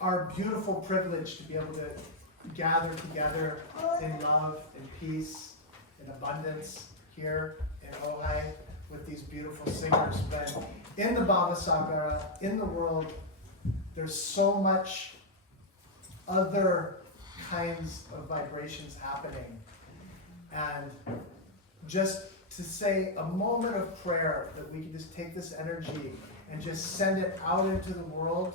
our beautiful privilege to be able to gather together in love and peace and abundance here in Ojai with these beautiful singers. But in the Bhavasagara, in the world, there's so much other kinds of vibrations happening. And just to say a moment of prayer that we can just take this energy and just send it out into the world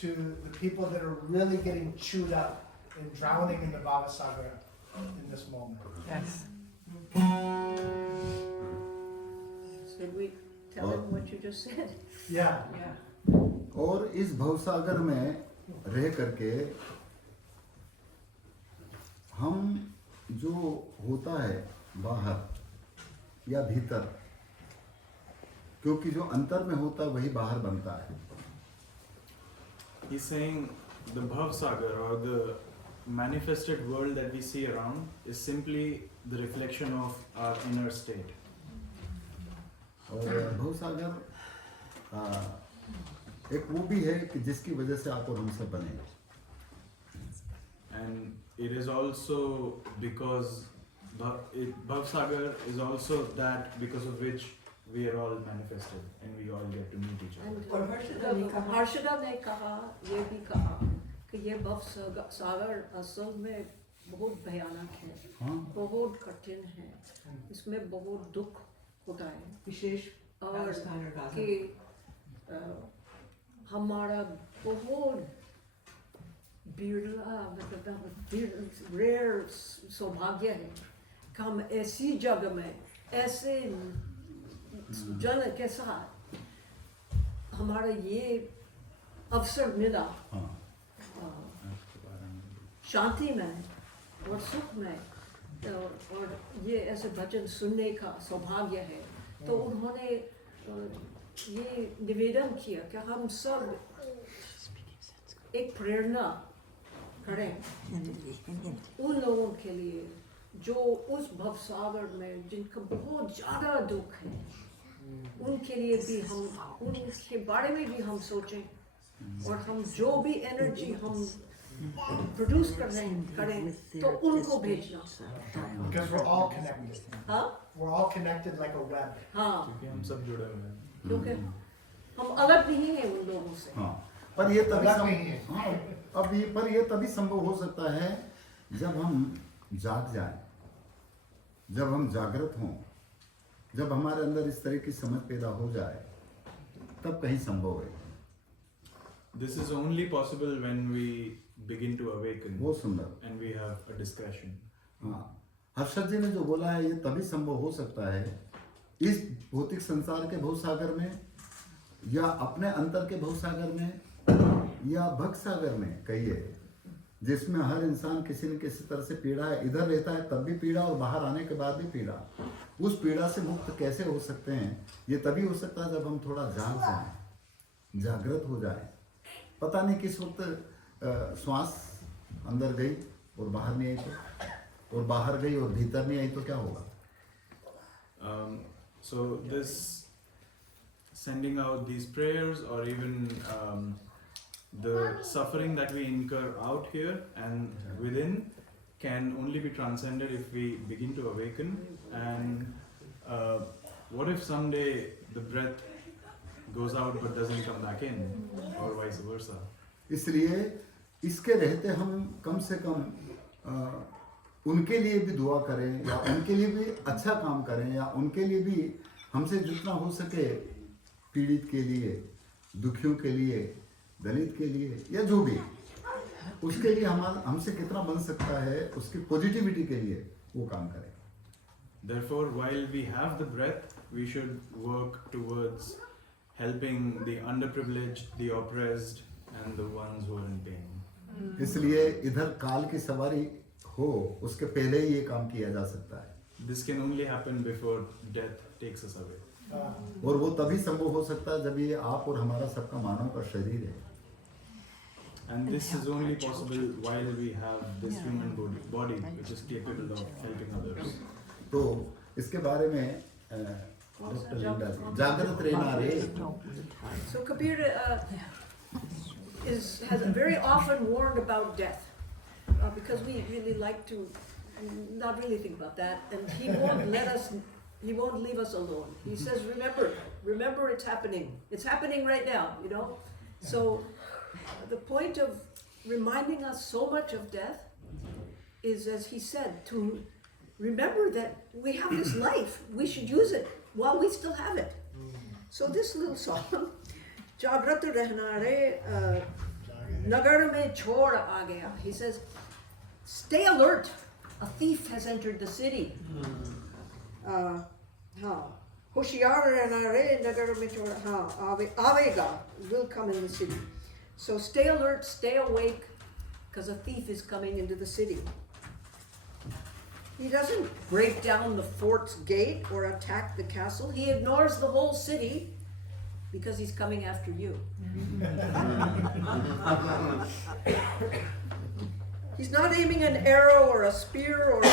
to the people that are really getting chewed up and drowning in the Bhavasagara in this moment. Yes. Should we tell him what you just said? Yeah. Yeah. और इस भवसागर में रह करके हम जो होता है बाहर या भीतर, क्योंकि जो अंतर में होता है वही बाहर बनता है. He's saying the Bhav Sagar or the manifested world that we see around is simply the reflection of our inner state. और भवसागर एक वो भी है कि जिसकी वजह से आप और हम सब बने. And it is also because Bhav Sagar is also that because of which we are all manifested and we all get to meet each other. And और हर्षदा ने कहा- हर्षदा ने कहा, ये भी कहा कि ये भव सागर असल में बहुत भयानक है, हाँ. बहुत कठिन है, इसमें बहुत दुख होता है विशेष और राजस्थान और गाजा कि हमारा बहुत बिरला मतलब रेयर सौभाग्य है कि हम ऐसी जगह में ऐसे जन के साथ हमारा ये अवसर मिला हाँ. शांति में और सुख में और ये ऐसे भजन सुनने का सौभाग्य है. तो उन्होंने ये निवेदन किया कि हम सब एक प्रेरणा करें उन लोगों के लिए जो उस भवसागर में जिनका बहुत ज़्यादा दुख है, उनके लिए भी हम उनके बारे में भी हम सोचें और हम जो भी एनर्जी हम प्रोड्यूस करें तो उनको भेजना. Because we're all connected. हाँ We're all connected like a web. हाँ क्योंकि हम सब जुड़े हुए हैं. क्योंकि हम अलग नहीं हैं उन लोगों से. हाँ. पर ये तभी अलग नहीं है. हाँ, पर ये तभी संभव हो सकता है जब हम जाग जाएं, जब हम जागृत हों, जब हमारे अंदर इस तरह की समझ पैदा हो जाए, तब कहीं संभव है. This is only possible when we begin to awaken वो सुंदर. and we have a discussion. हाँ, हर्षद जी ने जो बोला है ये तभी संभव हो सकता है इस भौतिक संसार के भवसागर में या अपने अंतर के भवसागर में या भक्त सागर में कहिए, जिसमें हर इंसान किसी न किसी तरह से पीड़ा है. इधर रहता है तब भी पीड़ा और बाहर आने के बाद भी पीड़ा. उस पीड़ा से मुक्त कैसे हो सकते हैं? ये तभी हो सकता है जब हम थोड़ा जाग जाएं, जागृत हो जाएं. पता नहीं किस वक्त श्वास अंदर गई और बाहर नहीं आई तो, और बाहर गई और भीतर नहीं आई तो क्या होगा? So this sending out these prayers or even the suffering that we incur out here and within can only be transcended if we begin to awaken. And what if someday the breath goes out but doesn't come back in, or vice versa? इसलिए इसके रहते हम कम से कम उनके लिए भी दुआ करें या उनके लिए भी अच्छा काम करें या उनके लिए भी हमसे जितना हो सके पीड़ित के लिए, दुखियों के लिए, दलित के लिए या जो भी, उसके लिए हमसे कितना बन सकता है, उसकी पॉजिटिविटी के लिए वो काम करें। Therefore, while we have the breath, we should work towards helping the underprivileged, the oppressed, and the ones who are in pain. इसलिए इधर काल की सवारी हो उसके पहले ही ये काम किया जा सकता है, This can only happen before death takes us away. और वो तभी संभव हो सकता है जब ये आप और हमारा सबका मानव का शरीर है। And this is only possible while we have this human body which is capable of helping others. तो इसके बारे में डॉक्टर लिंडा जी, जागृत रहना रे। So Kabir has very often warned about death because we really like to not really think about that, and he won't leave us alone. He says, remember it's happening right now, you know. So the point of reminding us so much of death is, as he said, to remember that we have this life. We should use it while we still have it. So this little song, Jagrat Rehna Re Nagar Mein Chor Aa Gaya. He says, stay alert. A thief has entered the city. Hoshiyar Rehna Re Nagar Mein Chor Avega will come in the city. So stay alert, stay awake, because a thief is coming into the city. He doesn't break down the fort's gate or attack the castle. He ignores the whole city because he's coming after you. He's not aiming an arrow or a spear or a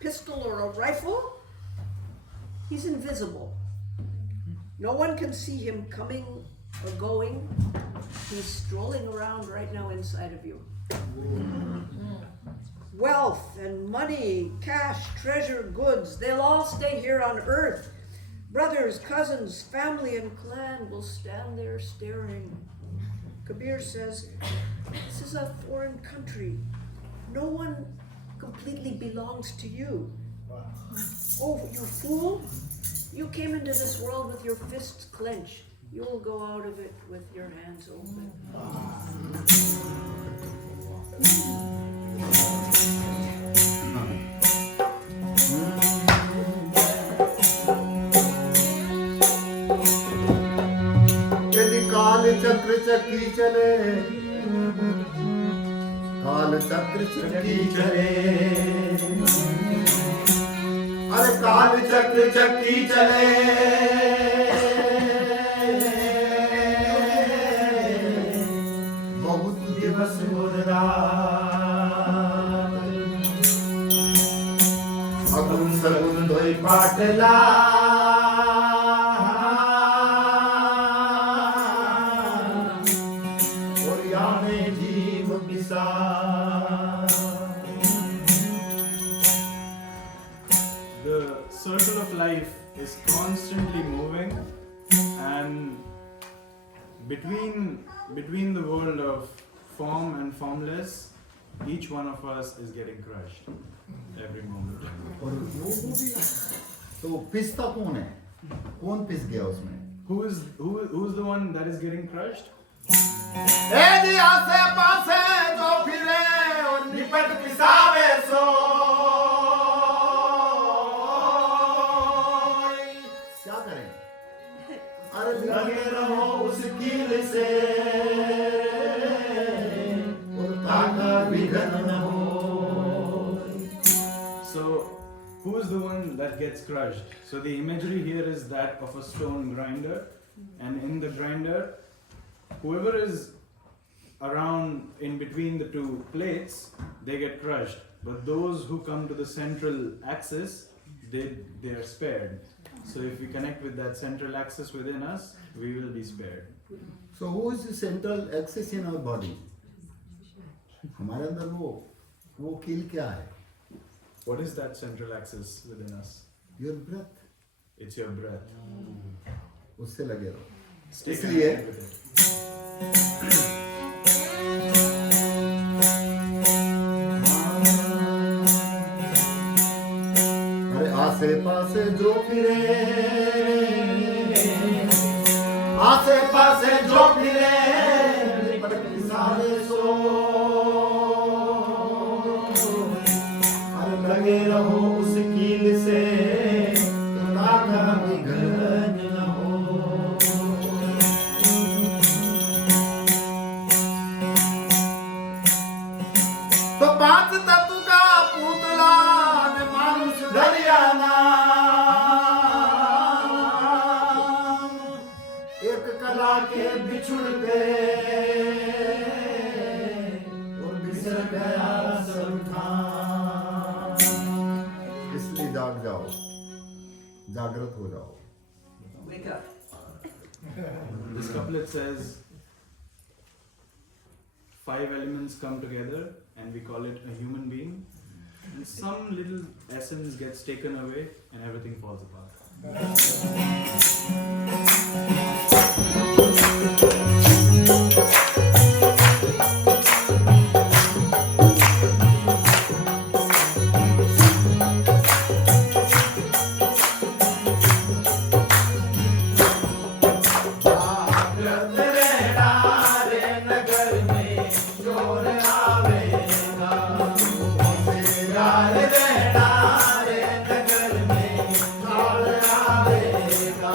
pistol or a rifle. He's invisible. No one can see him coming or going. He's strolling around right now inside of you. Wealth and money, cash, treasure, goods, they'll all stay here on earth. Brothers, cousins, family, and clan will stand there staring. Kabir says, this is a foreign country. No one completely belongs to you. Oh, you fool! You came into this world with your fists clenched. You'll go out of it with your hands open. यदि काल चक्र चक्की चले, काल चक्र चक्की चले, अरे काल चक्र चक्की चले, बहुत दिवस और रात, अगुन सगुन धोई पाटला, The circle of life is constantly moving, and between the world of form and formless, each one of us is getting crushed every moment. और वो भी तो पिसता कौन है? कौन पिस गया उसमें? Who's the one that is getting crushed? ए जी आसे पासे जो फिरे और निपट पिसावे सो, क्या करें? अरे लगे रहो उस कील से, और ताका विघन न हो। So, who is the one that gets crushed? So the imagery here is that of a stone grinder, and in the grinder, whoever is around in between the two plates, they get crushed. But those who come to the central axis, they are spared. So if we connect with that central axis within us, we will be spared. So who is the central axis in our body? हमारे अंदर वो कील क्या है? What is that central axis within us? Your breath. It's your breath. उससे लगे रहो. Stay इसलिए connected with it. अरे आसे पासे जो फिरे, आसे पासे जो फिरे निपट पिसावे सो, रहो उस कील से, ताका विघन न हो। तो पांच तत्व का पुतला ने मानुष धरियाना, एक कला के बिछुड़ गए और बिसर गया सब ठाम। इसलिए जाग जाओ, जागृत हो जाओ। Wake up. This couplet says, 5 elements come together and we call it a human being, and some little essence gets taken away and everything falls apart. जागृत रहना रे नगर में चोर आवेगा, होशियार रहना रे नगर में काल आवेगा।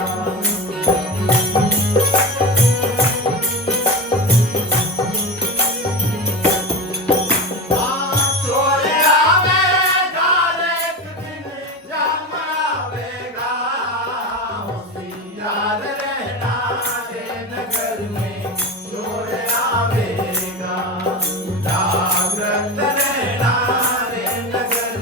चोर आवेगा एक दिन यम आवेगा, होशियार रहना रे नगर में चोर आवेगा। जागृत रहना रे नगर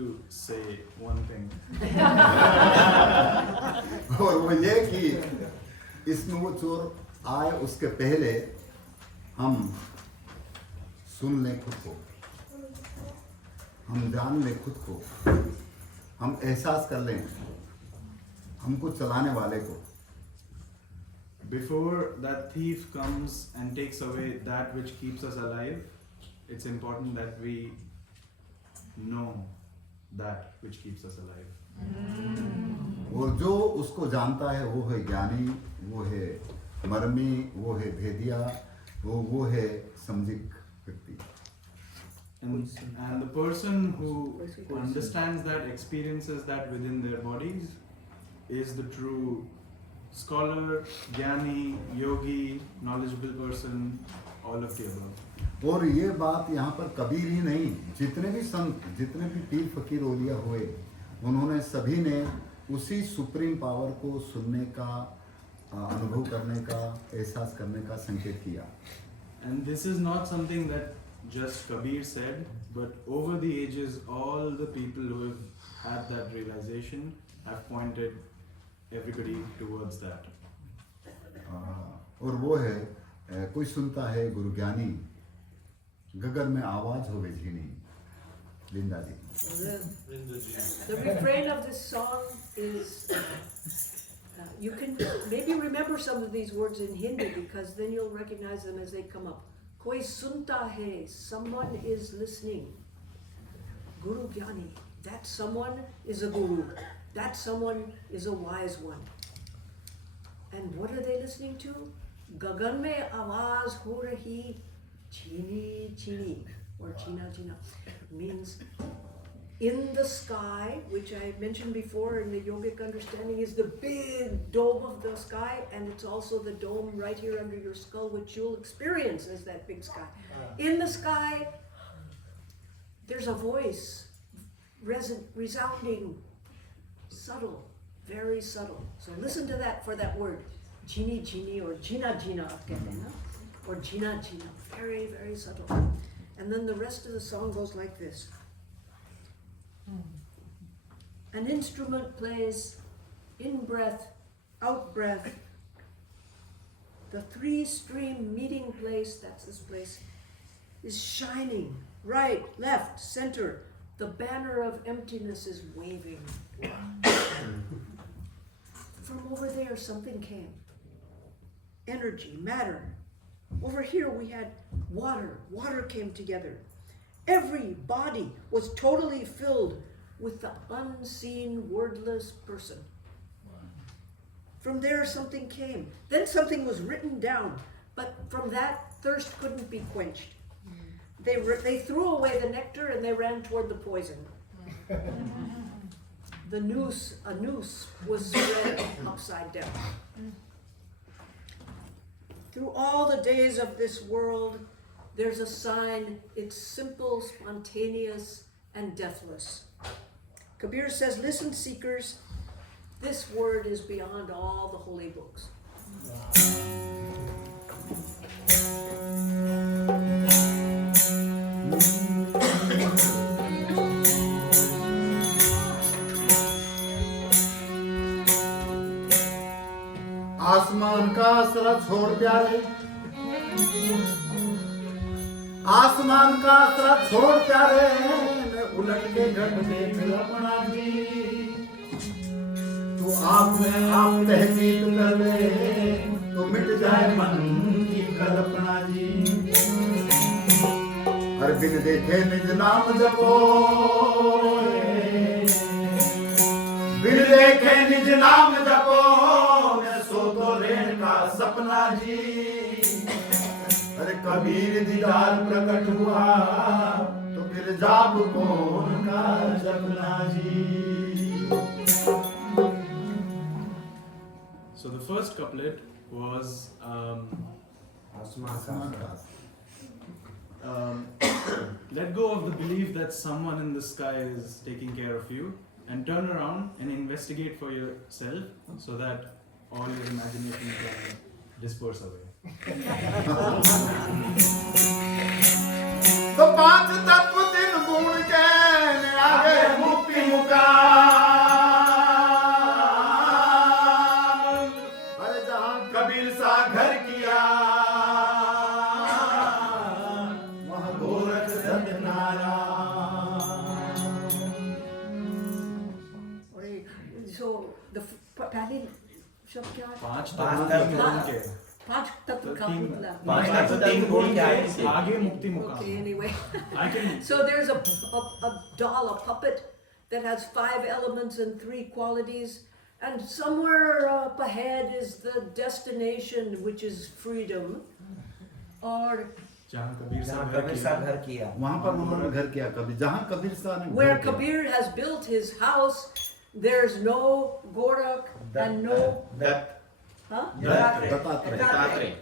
to say one thing. और वो ये कि इसमें वो चोर आए उसके पहले हम सुन लें खुद को, हम जान लें खुद को, हम एहसास कर लें हमको चलाने वाले को. Before that thief comes and takes away that which keeps us alive, it's important that we know that which keeps us alive. और जो उसको जानता है वो है ज्ञानी, वो है मर्मी, वो है भेदिया, वो है समझिक व्यक्ति. And the person who understands that, experiences that within their bodies, is the true scholar, jnani, yogi, knowledgeable person, all of the above. और ये बात यहाँ पर कबीर ही नहीं, जितने भी संत, जितने भी पीर फकीर औलिया हुए, उन्होंने सभी ने उसी सुप्रीम पावर को सुनने का, अनुभव करने का, एहसास करने का संकेत किया. And this is not something that just Kabir said, but over the ages, all the people who have had that realization have pointed everybody towards that. और वो है कोई सुनता है गुरु ज्ञानी, गगन में आवाज हो झीनी. लिंदा जी. The refrain of this song is, you can maybe remember some of these words in Hindi because then you'll recognize them as they come up. Koi sunta hai, someone is listening. Guru Jnani, that someone is a guru. That someone is a wise one. And what are they listening to? Gagan mein awaaz ho rahi, chini chini, or china china, means in the sky, which I mentioned before in the yogic understanding is the big dome of the sky, and it's also the dome right here under your skull, which you'll experience as that big sky. In the sky, there's a voice, resounding, subtle, very subtle. So listen to that for that word, chini chini or jina jina, or jina jina, very, very subtle. And then the rest of the song goes like this. An instrument plays in breath, out breath. The three-stream meeting place, that's this place, is shining. Right, left, center. The banner of emptiness is waving. From over there, something came. Energy, matter. Over here we had water. Water came together. Every body was totally filled with the unseen, wordless person. From there something came. Then something was written down, but from that thirst couldn't be quenched. They threw away the nectar and they ran toward the poison. A noose was spread upside down. Through all the days of this world, there's a sign. It's simple, spontaneous, and deathless. Kabir says, listen, seekers, this word is beyond all the holy books. आसमान का आसरा छोड़ प्यारे, आसमान का आसरा छोड़ प्यारे, मैं उलट के घट देख लपना जी. तू आप में आप तहकीक कर ले, तो मिट जाए मन की कल्पना जी. हर बिन देखे निज नाम जपो, बिन देखे निज नाम जपो, सो तो रेण का सपना जी. अरे कबीर दीदार प्रकट हुआ, तो फिर जाप कौन का जपना जी. So the first couplet was let go of the belief that someone in the sky is taking care of you, and turn around and investigate for yourself so that all your imagination can disperse away. तो पांच तत्व दिन गुण के आगे मुख पहली शब्द क्या है? पांच पांच तत्व तत्व उनके। पांच तत्व का तीन- मतलब पांच पांच तत्व तत्व तीन गुण क्या है? के आगे मुक्ति मुकाम। Okay, anyway. I can So there's a doll, a puppet that has 5 elements and 3 qualities, and somewhere up ahead is the destination, which is freedom. Or जहाँ कबीर जहाँ साहब कबीर साहब घर किया, वहां पर उन्होंने घर किया कबीर, जहाँ कबीर साहब ने where घर किया। Kabir has built his house, there's no Gorak and no, Dutt, huh? Dattatreya.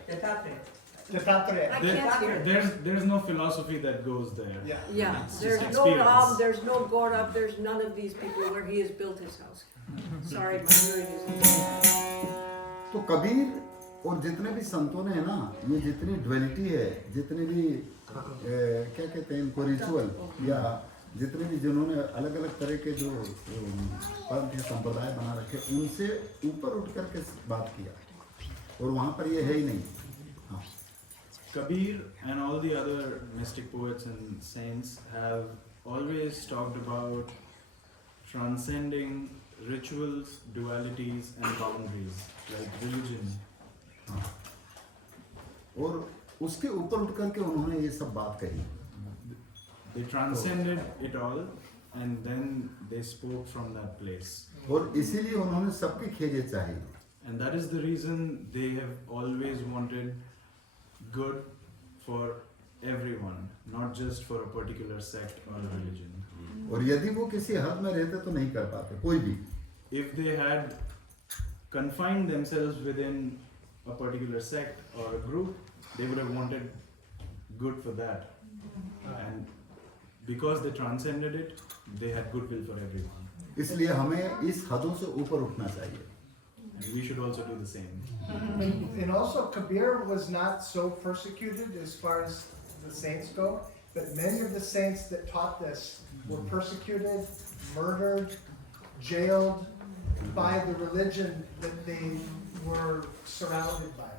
Dattatreya. I can't hear. there's no philosophy that goes there. Yeah. Yeah, It's there's just no Ram, experience. there's no Gorak, there's none of these people where he has built his house. Sorry, my hearing is. तो कबीर और जितने भी संतों ने है ना, ये जितनी ड्वेलिटी है, जितने भी क्या कहते हैं इनको रिचुअल, या जितने भी जिन्होंने अलग अलग तरह के जो पंथ या संप्रदाय बना रखे, उनसे ऊपर उठ करके बात किया, और वहाँ पर ये है ही नहीं। हाँ, Kabir and all the other mystic poets and saints have always talked about transcending rituals, dualities, and boundaries, like religion. हाँ। और उसके ऊपर उठ करके उन्होंने ये सब बात कही। They transcended it all, and then they spoke from that place. और इसीलिए उन्होंने सबकी खेजे चाहिए। And that is the reason they have always wanted good for everyone, not just for a particular sect or a religion. और यदि वो किसी हद में रहते तो नहीं कर पाते कोई भी। If they had confined themselves within a particular sect or a group, they would have wanted good for that. And because they transcended it, they had goodwill for everyone. इसलिए हमें इस हदों से ऊपर उठना चाहिए। And we should also do the same. And also Kabir was not so persecuted as far as the saints go, but many of the saints that taught this were persecuted, murdered, jailed by the religion that they were surrounded by.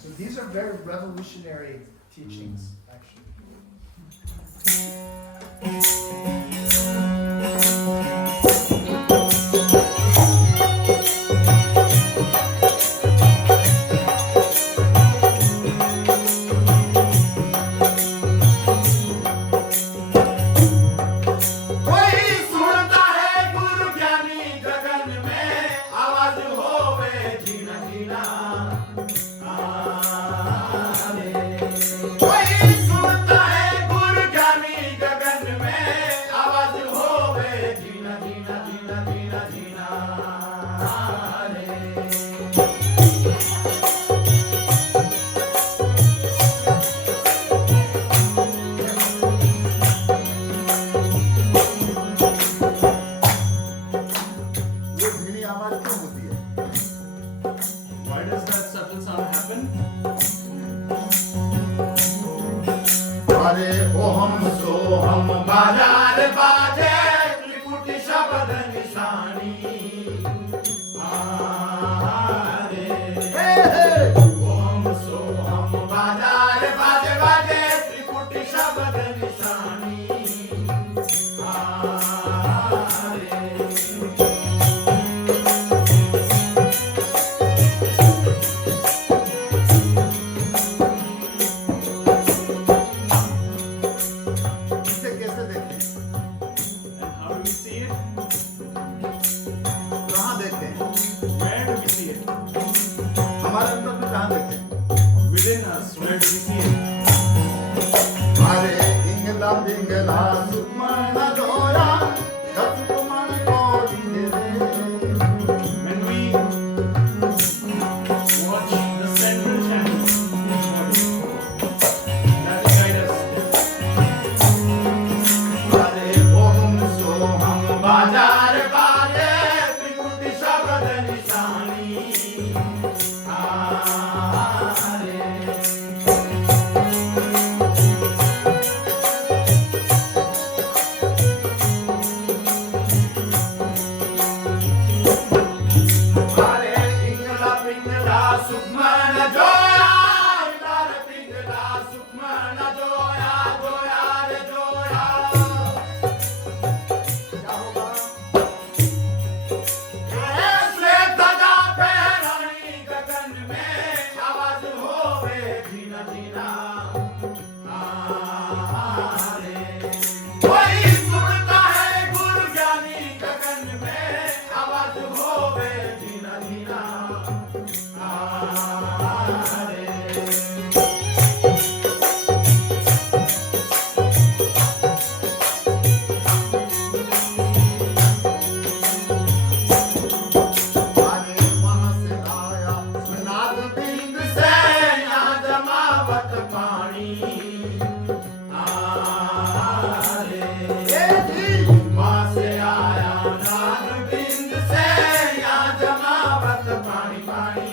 So these are very revolutionary teachings, actually. कोई सुनता है गुरु ज्ञानी गगन में आवाज होवे जीना जीना कोई सुनता है गुरु ज्ञानी गगन में आवाज होवे जीना जीना जीना जीना जीना वो धीमी आवाज क्यों होती है? Why does that subtle sound happen? अरे ओहम सोहम बाजार बाजे त्रिपुट शब्द निशानी ओहम सोहम बाजार बाजे बाजे त्रिपुट शब्द निशानी इसे कैसे देखते हैं? होवे जीना जीना रे अरे वहाँ से आया नाद बिंद से यहाँ जमावट पानी वहाँ से आया नाद बिंद से यहाँ जमावट पानी पानी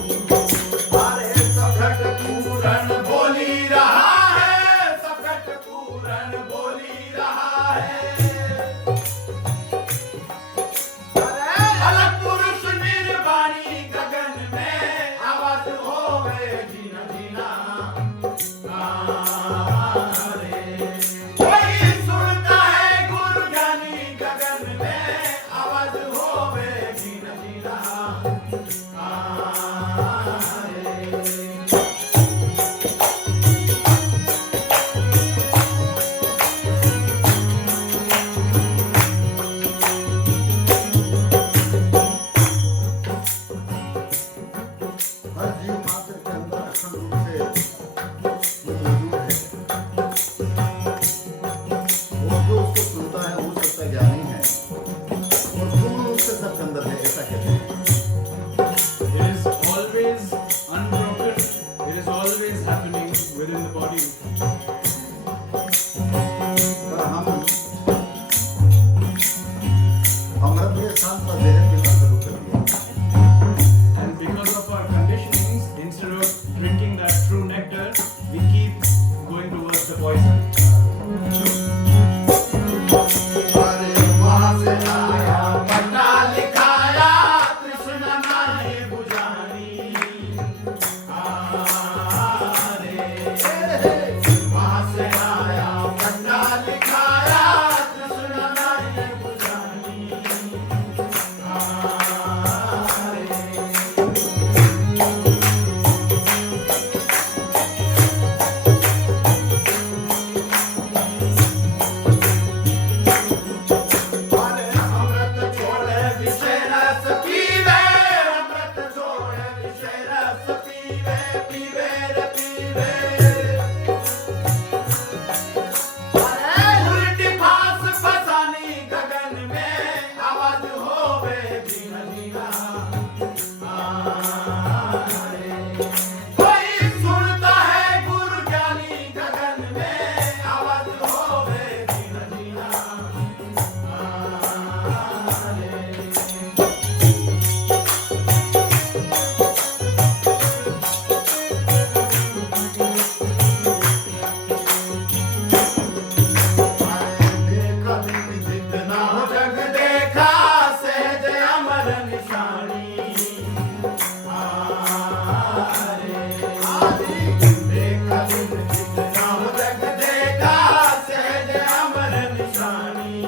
अरे सकट पूरन बोली रहा है सकट पूरन बोली रहा है अलग पुरुष निर्वाणी गगन में आवाज होवे जीना जीना कोई सुनता है गुरु ज्ञानी गगन में आवाज होवे जीना जीना हर जीव मात्र के अंदर अखंड रूप से वो मौजूद है। वो जो उसको सुनता है वो सत्य ज्ञानी है और पूर्ण रूप से सबके अंदर है, ऐसा कहते हैं। It is always unbroken. It is always happening within the body. पर हम अमृत के स्थान पर जहर पीना शुरू कर दिया। And because of our conditionings, instead of drinking that true nectar, we keep going towards the poison. अरे वहाँ से आया पन्ना लिखाया कृष्ण नाए बुझानी वहाँ से आया पन्ना लिखाया कृष्ण नाए बुझानी अरे अमृत छोड़े विषय रस पीवे अमृत छोड़े विषय रस पीवे पीवे रे पीवे अरे उल्टी फांस फसानी गगन में आवाज होवे जीना जीना कोई सुनता है गुरु ज्ञानी गगन में आवाज होवे जीना जीना देखा जितना हो जग देखा सहज अमर निशानी देखा जितना हो जग देखा सहज अमर निशानी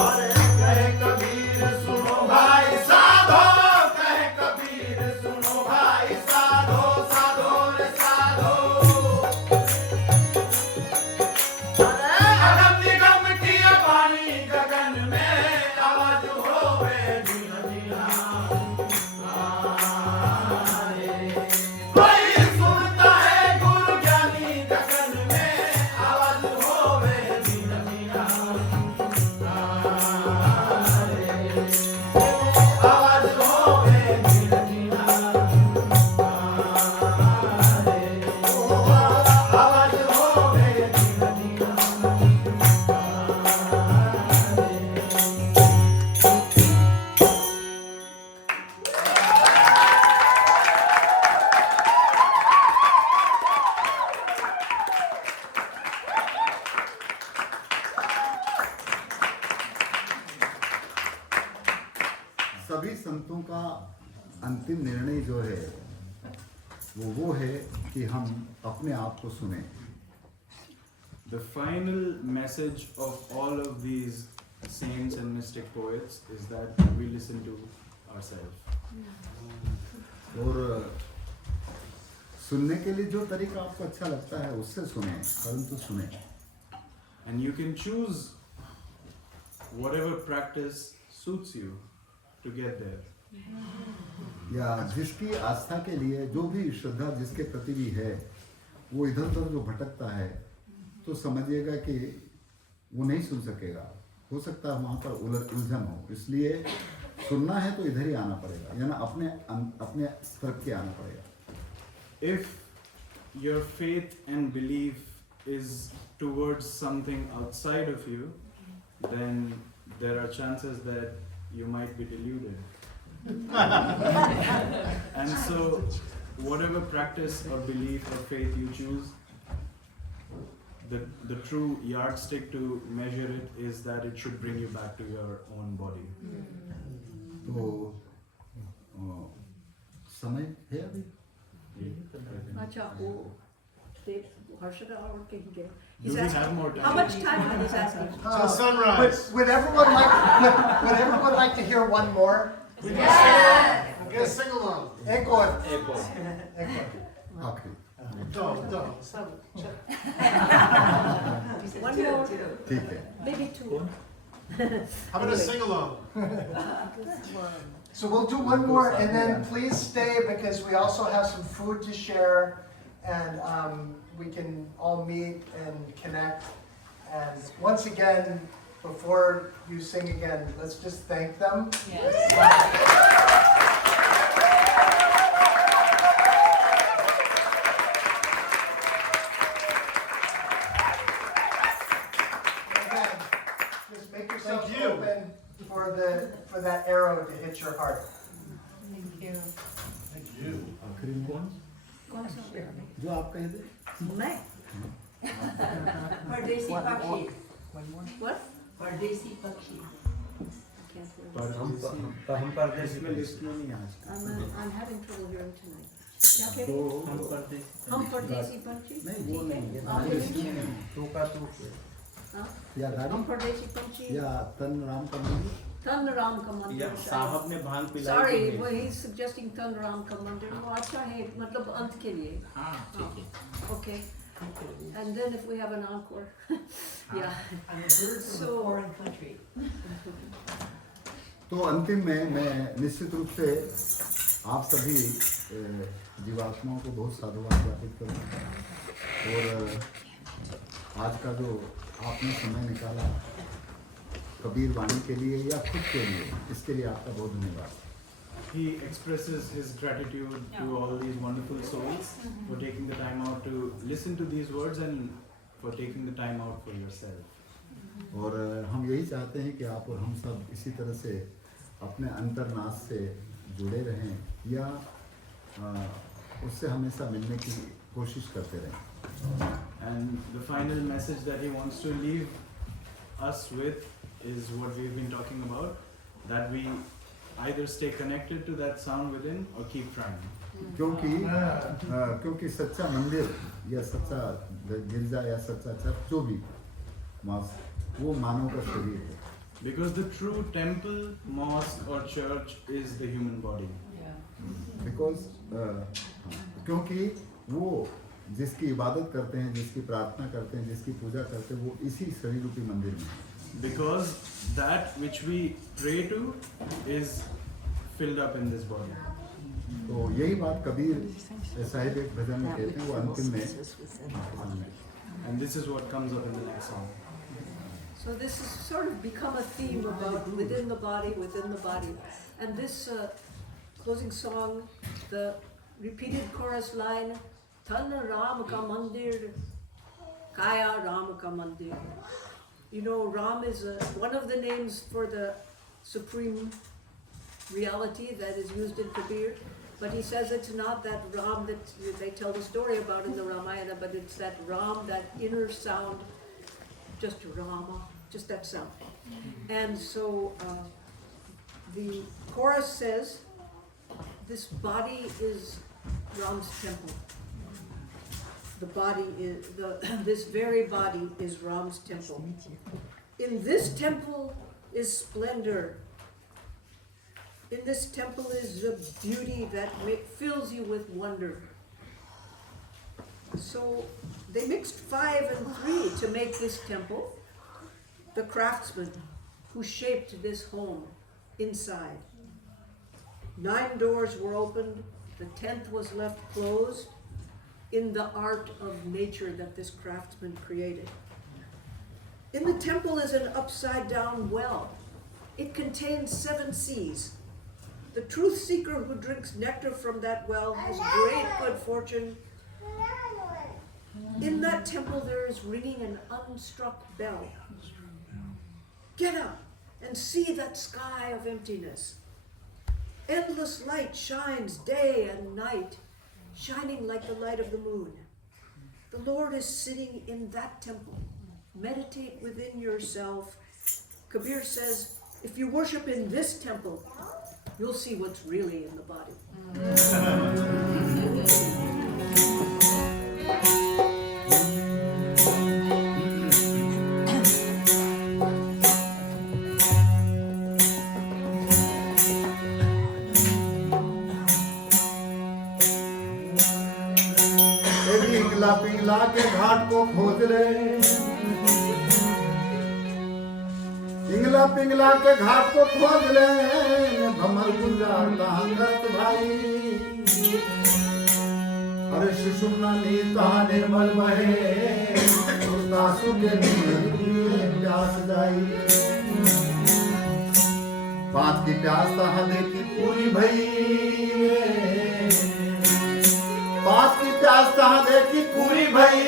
अरे कहे कबीर सुनो भाई साधो कहे कबीर सुनो भाई साधो साधो रे साधो अरे अगम निगम की वाणी गगन में आवाज होवे जीना जीना कोई सुनता है गुरु ज्ञानी गगन में आवाज होवे जीना जीना आवाज होवे जीना जीना आवाज होवे जीना जीना सभी संतों का अंतिम निर्णय जो है वो है कि हम अपने आप को सुने. The final message of all of these saints and mystic poets is that we listen to ourselves. और सुनने के लिए जो तरीका आपको अच्छा लगता है उससे सुने, परंतु सुने. And you can choose whatever practice suits you to get there. या जिसकी आस्था के लिए जो भी श्रद्धा जिसके प्रति भी है, वो इधर उधर जो भटकता है तो समझिएगा कि वो नहीं सुन सकेगा. हो सकता है वहाँ पर उलझन हो. इसलिए सुनना है तो इधर ही आना पड़ेगा, यानी अपने तरफ के आना पड़ेगा. If your faith and belief is towards something outside of you, then there are chances that you might be deluded. And so, whatever practice or belief or faith you choose, the true yardstick to measure it is that it should bring you back to your own body. तो समय है अभी. Acha, oh, Harshada or Kinge. Do we have more time? How much time is asking? So sunrise. Would everyone like to hear one more? We can get a sing along. Echo. आखिरी. Don't. One more, ठीक है. maybe two. How about a sing along? So we'll do one more, and then please stay because we also have some food to share, and we can all meet and connect. And once again, before you sing again, let's just thank them. Again, just make yourself Thank you. open for that arrow to hit your heart. Thank you. आखिरी में कौन सा? जो आप कह दे. मैं? Pardesi Pakshi. What? Pardesi Pakshi. I can't hear. हम परदेश इसमें लिस्ट में नहीं आज. I'm having trouble hearing tonight. क्या कह रही हो? हम परदेश हम परदेसी पंछी? नहीं वो नहीं है. आप लिस्ट बोलिए। में नहीं. तू का तू हाँ? या हम गाड़ी परदेसी पंछी? या तन राम का मंदिर. तन राम का या मंदिर साहब ने भांग पिलाई Sorry, कि नहीं? well, he's suggesting तन राम का मंदिर. वो अच्छा है, मतलब अंत के लिए. हाँ ठीक है. Okay. And then if we have an encore. Yeah. And the birds of a So- foreign country. तो अंतिम में मैं निश्चित रूप से आप सभी जीवात्माओं को बहुत साधुवाद ज्ञापित करूँ. और आज का जो आपने समय निकाला कबीर वाणी के लिए या खुद के लिए, इसके लिए आपका बहुत धन्यवाद. He expresses his gratitude to all these wonderful souls for taking the time out to listen to these words and for taking the time out for yourself. और हम यही चाहते हैं कि आप और हम सब इसी तरह से अपने अंतर्नाश से जुड़े रहें या उससे हमेशा मिलने की कोशिश करते रहें. And the final message that he wants to leave us with is what we've been talking about, that we either stay connected to that sound within or keep trying. क्योंकि सच्चा मंदिर या सच्चा गिरजा या सच्चा चर्च जो भी वो मानव का शरीर है. Because the true temple, mosque or church is the human body. Because क्योंकि वो जिसकी इबादत करते हैं, जिसकी प्रार्थना करते हैं, जिसकी पूजा करते हैं, वो इसी शरीर रूपी मंदिर में है. Because that which we pray to is filled up in this body. तो यही बात कबीर साहिब एक भजन में कहते हैं, वो अंतिम में. And this is what comes up in the next song. So this has sort of become a theme about within the body. And this closing song, the repeated chorus line, Tan Ram ka mandir, Kaya Ram ka mandir. You know, Ram is one of the names for the supreme reality that is used in Kabir. But he says it's not that Ram that they tell the story about in the Ramayana, but it's that Ram, that inner sound, just Rama, just that sound. And so the chorus says, this body is Ram's temple. The body is, this very body is Ram's temple. In this temple is splendor. In this temple is a beauty that fills you with wonder. So they mixed 5 and 3 to make this temple. The craftsman who shaped this home inside. 9 doors were opened, the 10th was left closed in the art of nature that this craftsman created. In the temple is an upside down well. It contains 7 seas. The truth seeker who drinks nectar from that well has great good fortune. In that temple there is ringing an unstruck bell. Get up and see that sky of emptiness. Endless light shines day and night, shining like the light of the moon. The Lord is sitting in that temple. Meditate within yourself. Kabir says, if you worship in this temple, you'll see what's really in the body. Pingala Pingala के घाट को खोज ले, पिंगला पिंगला के घाट को खोज ले, भमर गुंजारता हंगत भाई। अरे सुषुम्ना नीता निर्मल बहे, तासु के प्यास जाई। बात की प्यास तहा देखी पूरी भई, बात की प्यास तहाँ देखी पूरी भई,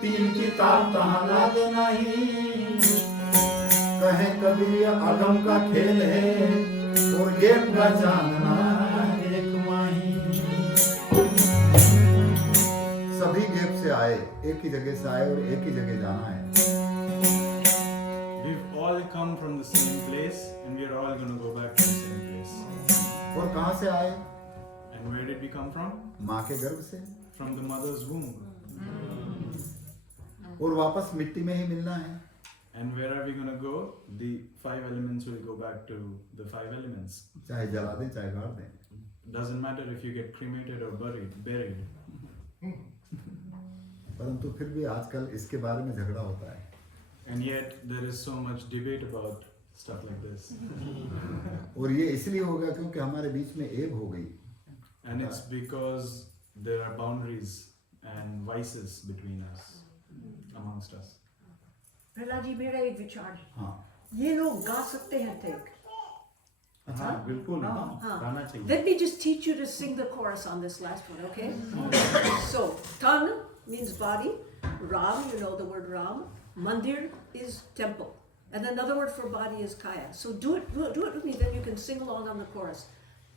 3 किताब तहाँ लागे नहीं। कहे कबीर अगम का खेल है और गेम का जानना एक माही। सभी गेप से आए, एक ही जगह से आए और एक ही जगह जाना है। We've all come from the same place and we're all going to go back to the same place. और कहाँ से आए? And where did we come from? माँ के गर्भ से। From the mother's womb. और वापस मिट्टी में ही मिलना है। And where are we going to go? The 5 elements will go back to the 5 elements. चाहे जला दें चाहे गाड़ दें। Doesn't matter if you get cremated or buried. परंतु फिर भी आजकल इसके बारे में झगड़ा होता है। And yet there is so much debate about stuff like this. और ये इसलिए होगा क्योंकि हमारे बीच में ऐब हो गई। And it's because there are boundaries and vices between us, amongst us. Prahlad ji, मेरा एक विचार है। हाँ। ये लोग गा सकते हैं टेक। हाँ बिल्कुल हाँ। गाना चाहिए। Let me just teach you to sing the chorus on this last one, okay? So, Tan means body. Ram, you know the word Ram. Mandir is temple. And another word for body is Kaya. So do it with me, then you can sing along on the chorus.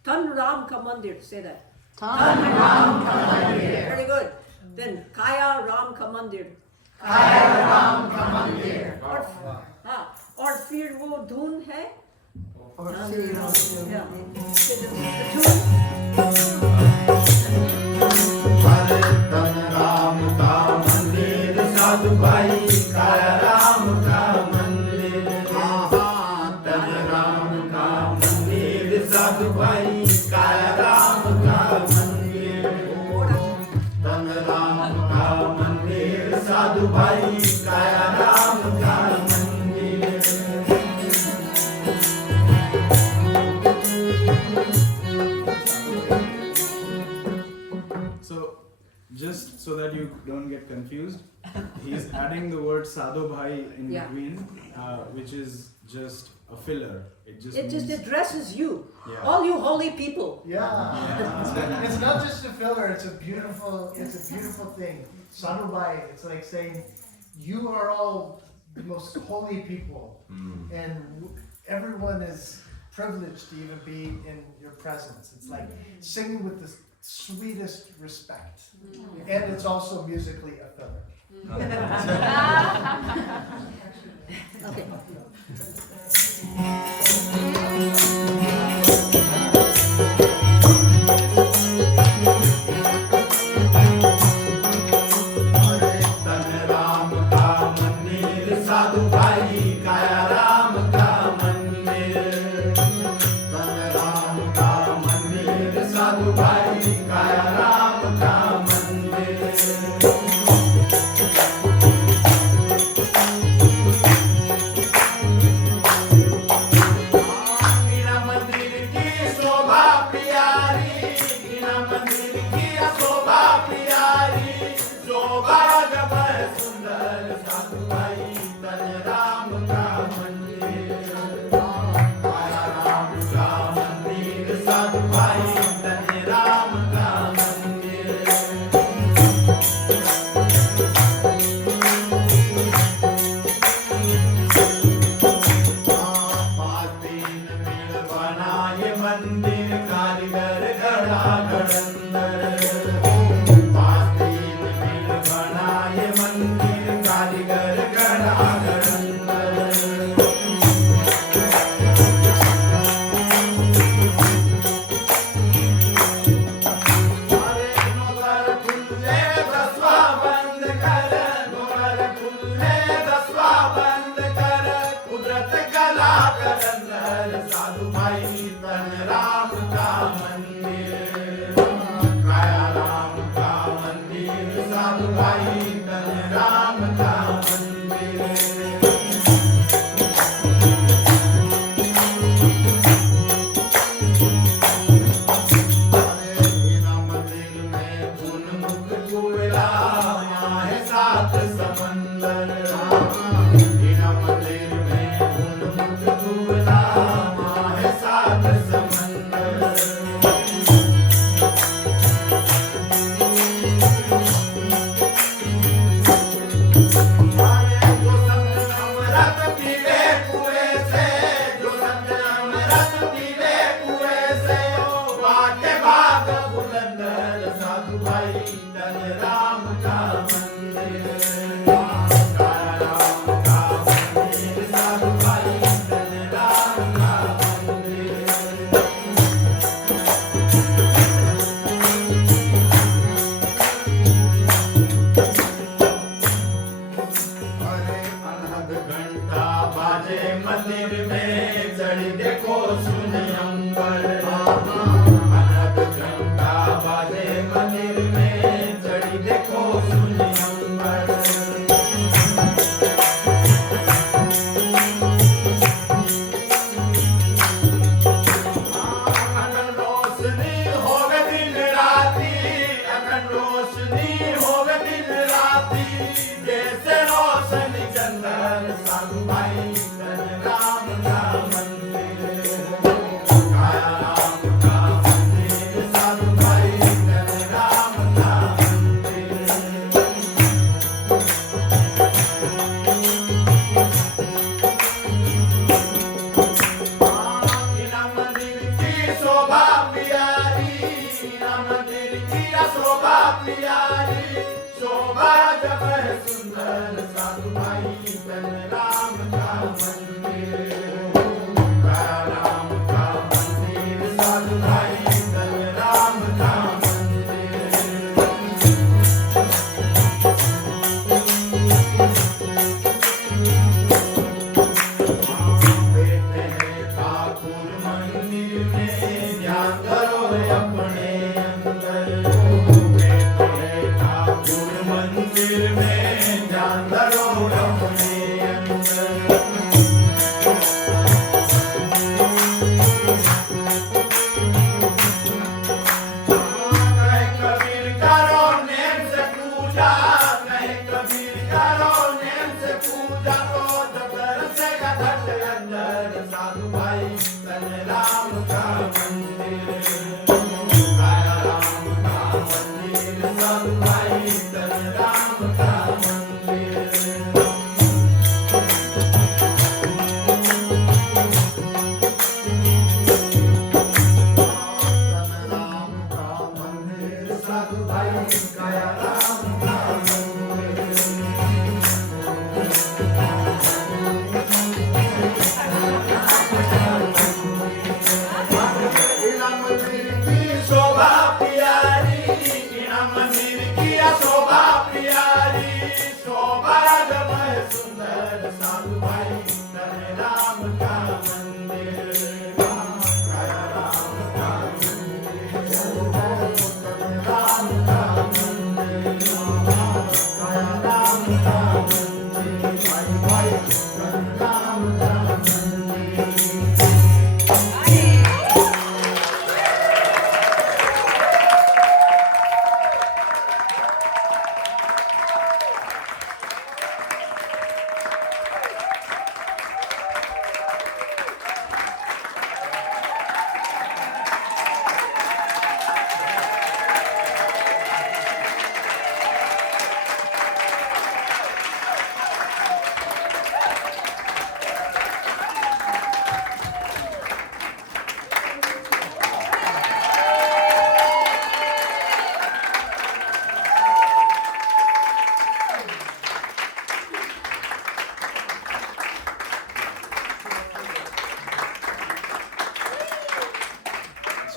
Tan Ram ka Mandir, say that. Tan Ram ka Mandir. Very good. Then Kaya Ram ka Mandir. Kaya Ram ka Mandir. और फिर वो धुन है। Yeah. The tune. हरे तन राम का मंदिर साधु भाई, काया राम का मंदिर। तन राम का मंदिर साधु भाई, काया राम का मंदिर। तन राम का मंदिर साधु भाई, काया राम का मंदिर। So, just so that you don't get confused, he's adding the word Sadhu Bhai in Yeah. between, which is just a filler. It just It just means, addresses you, Yeah. all you holy people. Yeah. It's not just a filler, it's a beautiful thing. Sanubai, it's like saying, you are all the most holy people. And everyone is privileged to even be in your presence. It's like singing with the sweetest respect. And it's also musically a filler. Okay. Meena मंदिर की शोभा प्यारी, मीना मंदिर की शोभा प्यारी, शोभा जब है सुंदर साधु भाई तन राम का मंदिर, आया राम का मंदिर साधु भाई तन राम का मंदिर। पाँच दिन मिल बना ये मंदिर कारीगर गढ़ा गढ़ंदर, पाँच दिन मिल बना ये मंदिर कारीगर गढ़ा गढ़ंदर। अरे नगर खुले दसवा बंद कर, नगर खुले दसवा बंद कर, कुदरत गला कलंदर साधु भाई तन राम का मंदिर, काया राम का मंदिर साधु भाई तन राम का मंदिर। मीना मंदिर में फूल मुख कुला यहाँ है सात समंदर, मीना मंदिर में फूल मुख कुला यहाँ है सात समंदर। जो संत अमृत पीवे कुएं से, जो संत अमृत पीवे कुएं से, वाके भाग बुलंदर साधु भाई तन राम का मंदिर, काया राम का मंदिर साधु भाई तन राम का मंदिर। अरे अनहद घंटा बाजे मंदिर में, चढ़ी देखो सुनी अंबर, अनहद घंटा बाजे मंदिर में, चढ़ी देखो सुनी अंबर। अखंड रोशनी होवे दिन राती, अखंड रोशनी होवे दिन राती, जैसे रोशनी चंदन साधु भाई तन राम का मंदिर, काया राम का मंदिर साधु भाई तन राम का मंदिर। मीना मंदिर की शोभा प्यारी, मीना मंदिर की शोभा प्यारी, शोभा जब है सुंदर साधु भाई तन राम का मंदिर, काया राम का मंदिर साधु भाई तन राम का मंदिर। बैठे हैं ठाकुर मंदिर में, ध्यान करो अपने अंदर, बैठे हैं ठाकुर मंदिर में, ध्यान करो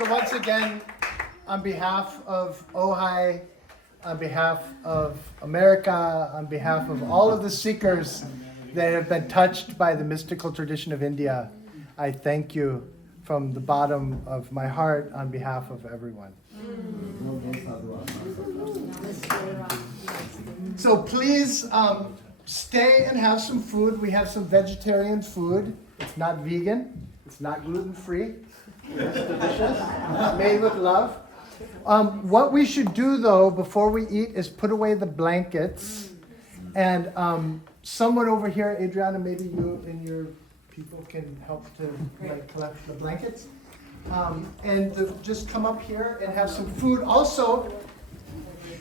So once again, on behalf of Ojai, on behalf of America, on behalf of all of the seekers that have been touched by the mystical tradition of India, I thank you from the bottom of my heart on behalf of everyone. So please stay and have some food. We have some vegetarian food. It's not vegan. It's not gluten-free. It's delicious. Made with love. What we should do though before we eat is put away the blankets. And someone over here, Adriana, maybe you and your people can help to collect the blankets. Just come up here and have some food. Also,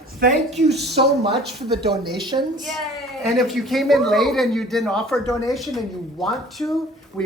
thank you so much for the donations. Yay! And if you came in late and you didn't offer a donation and you want to,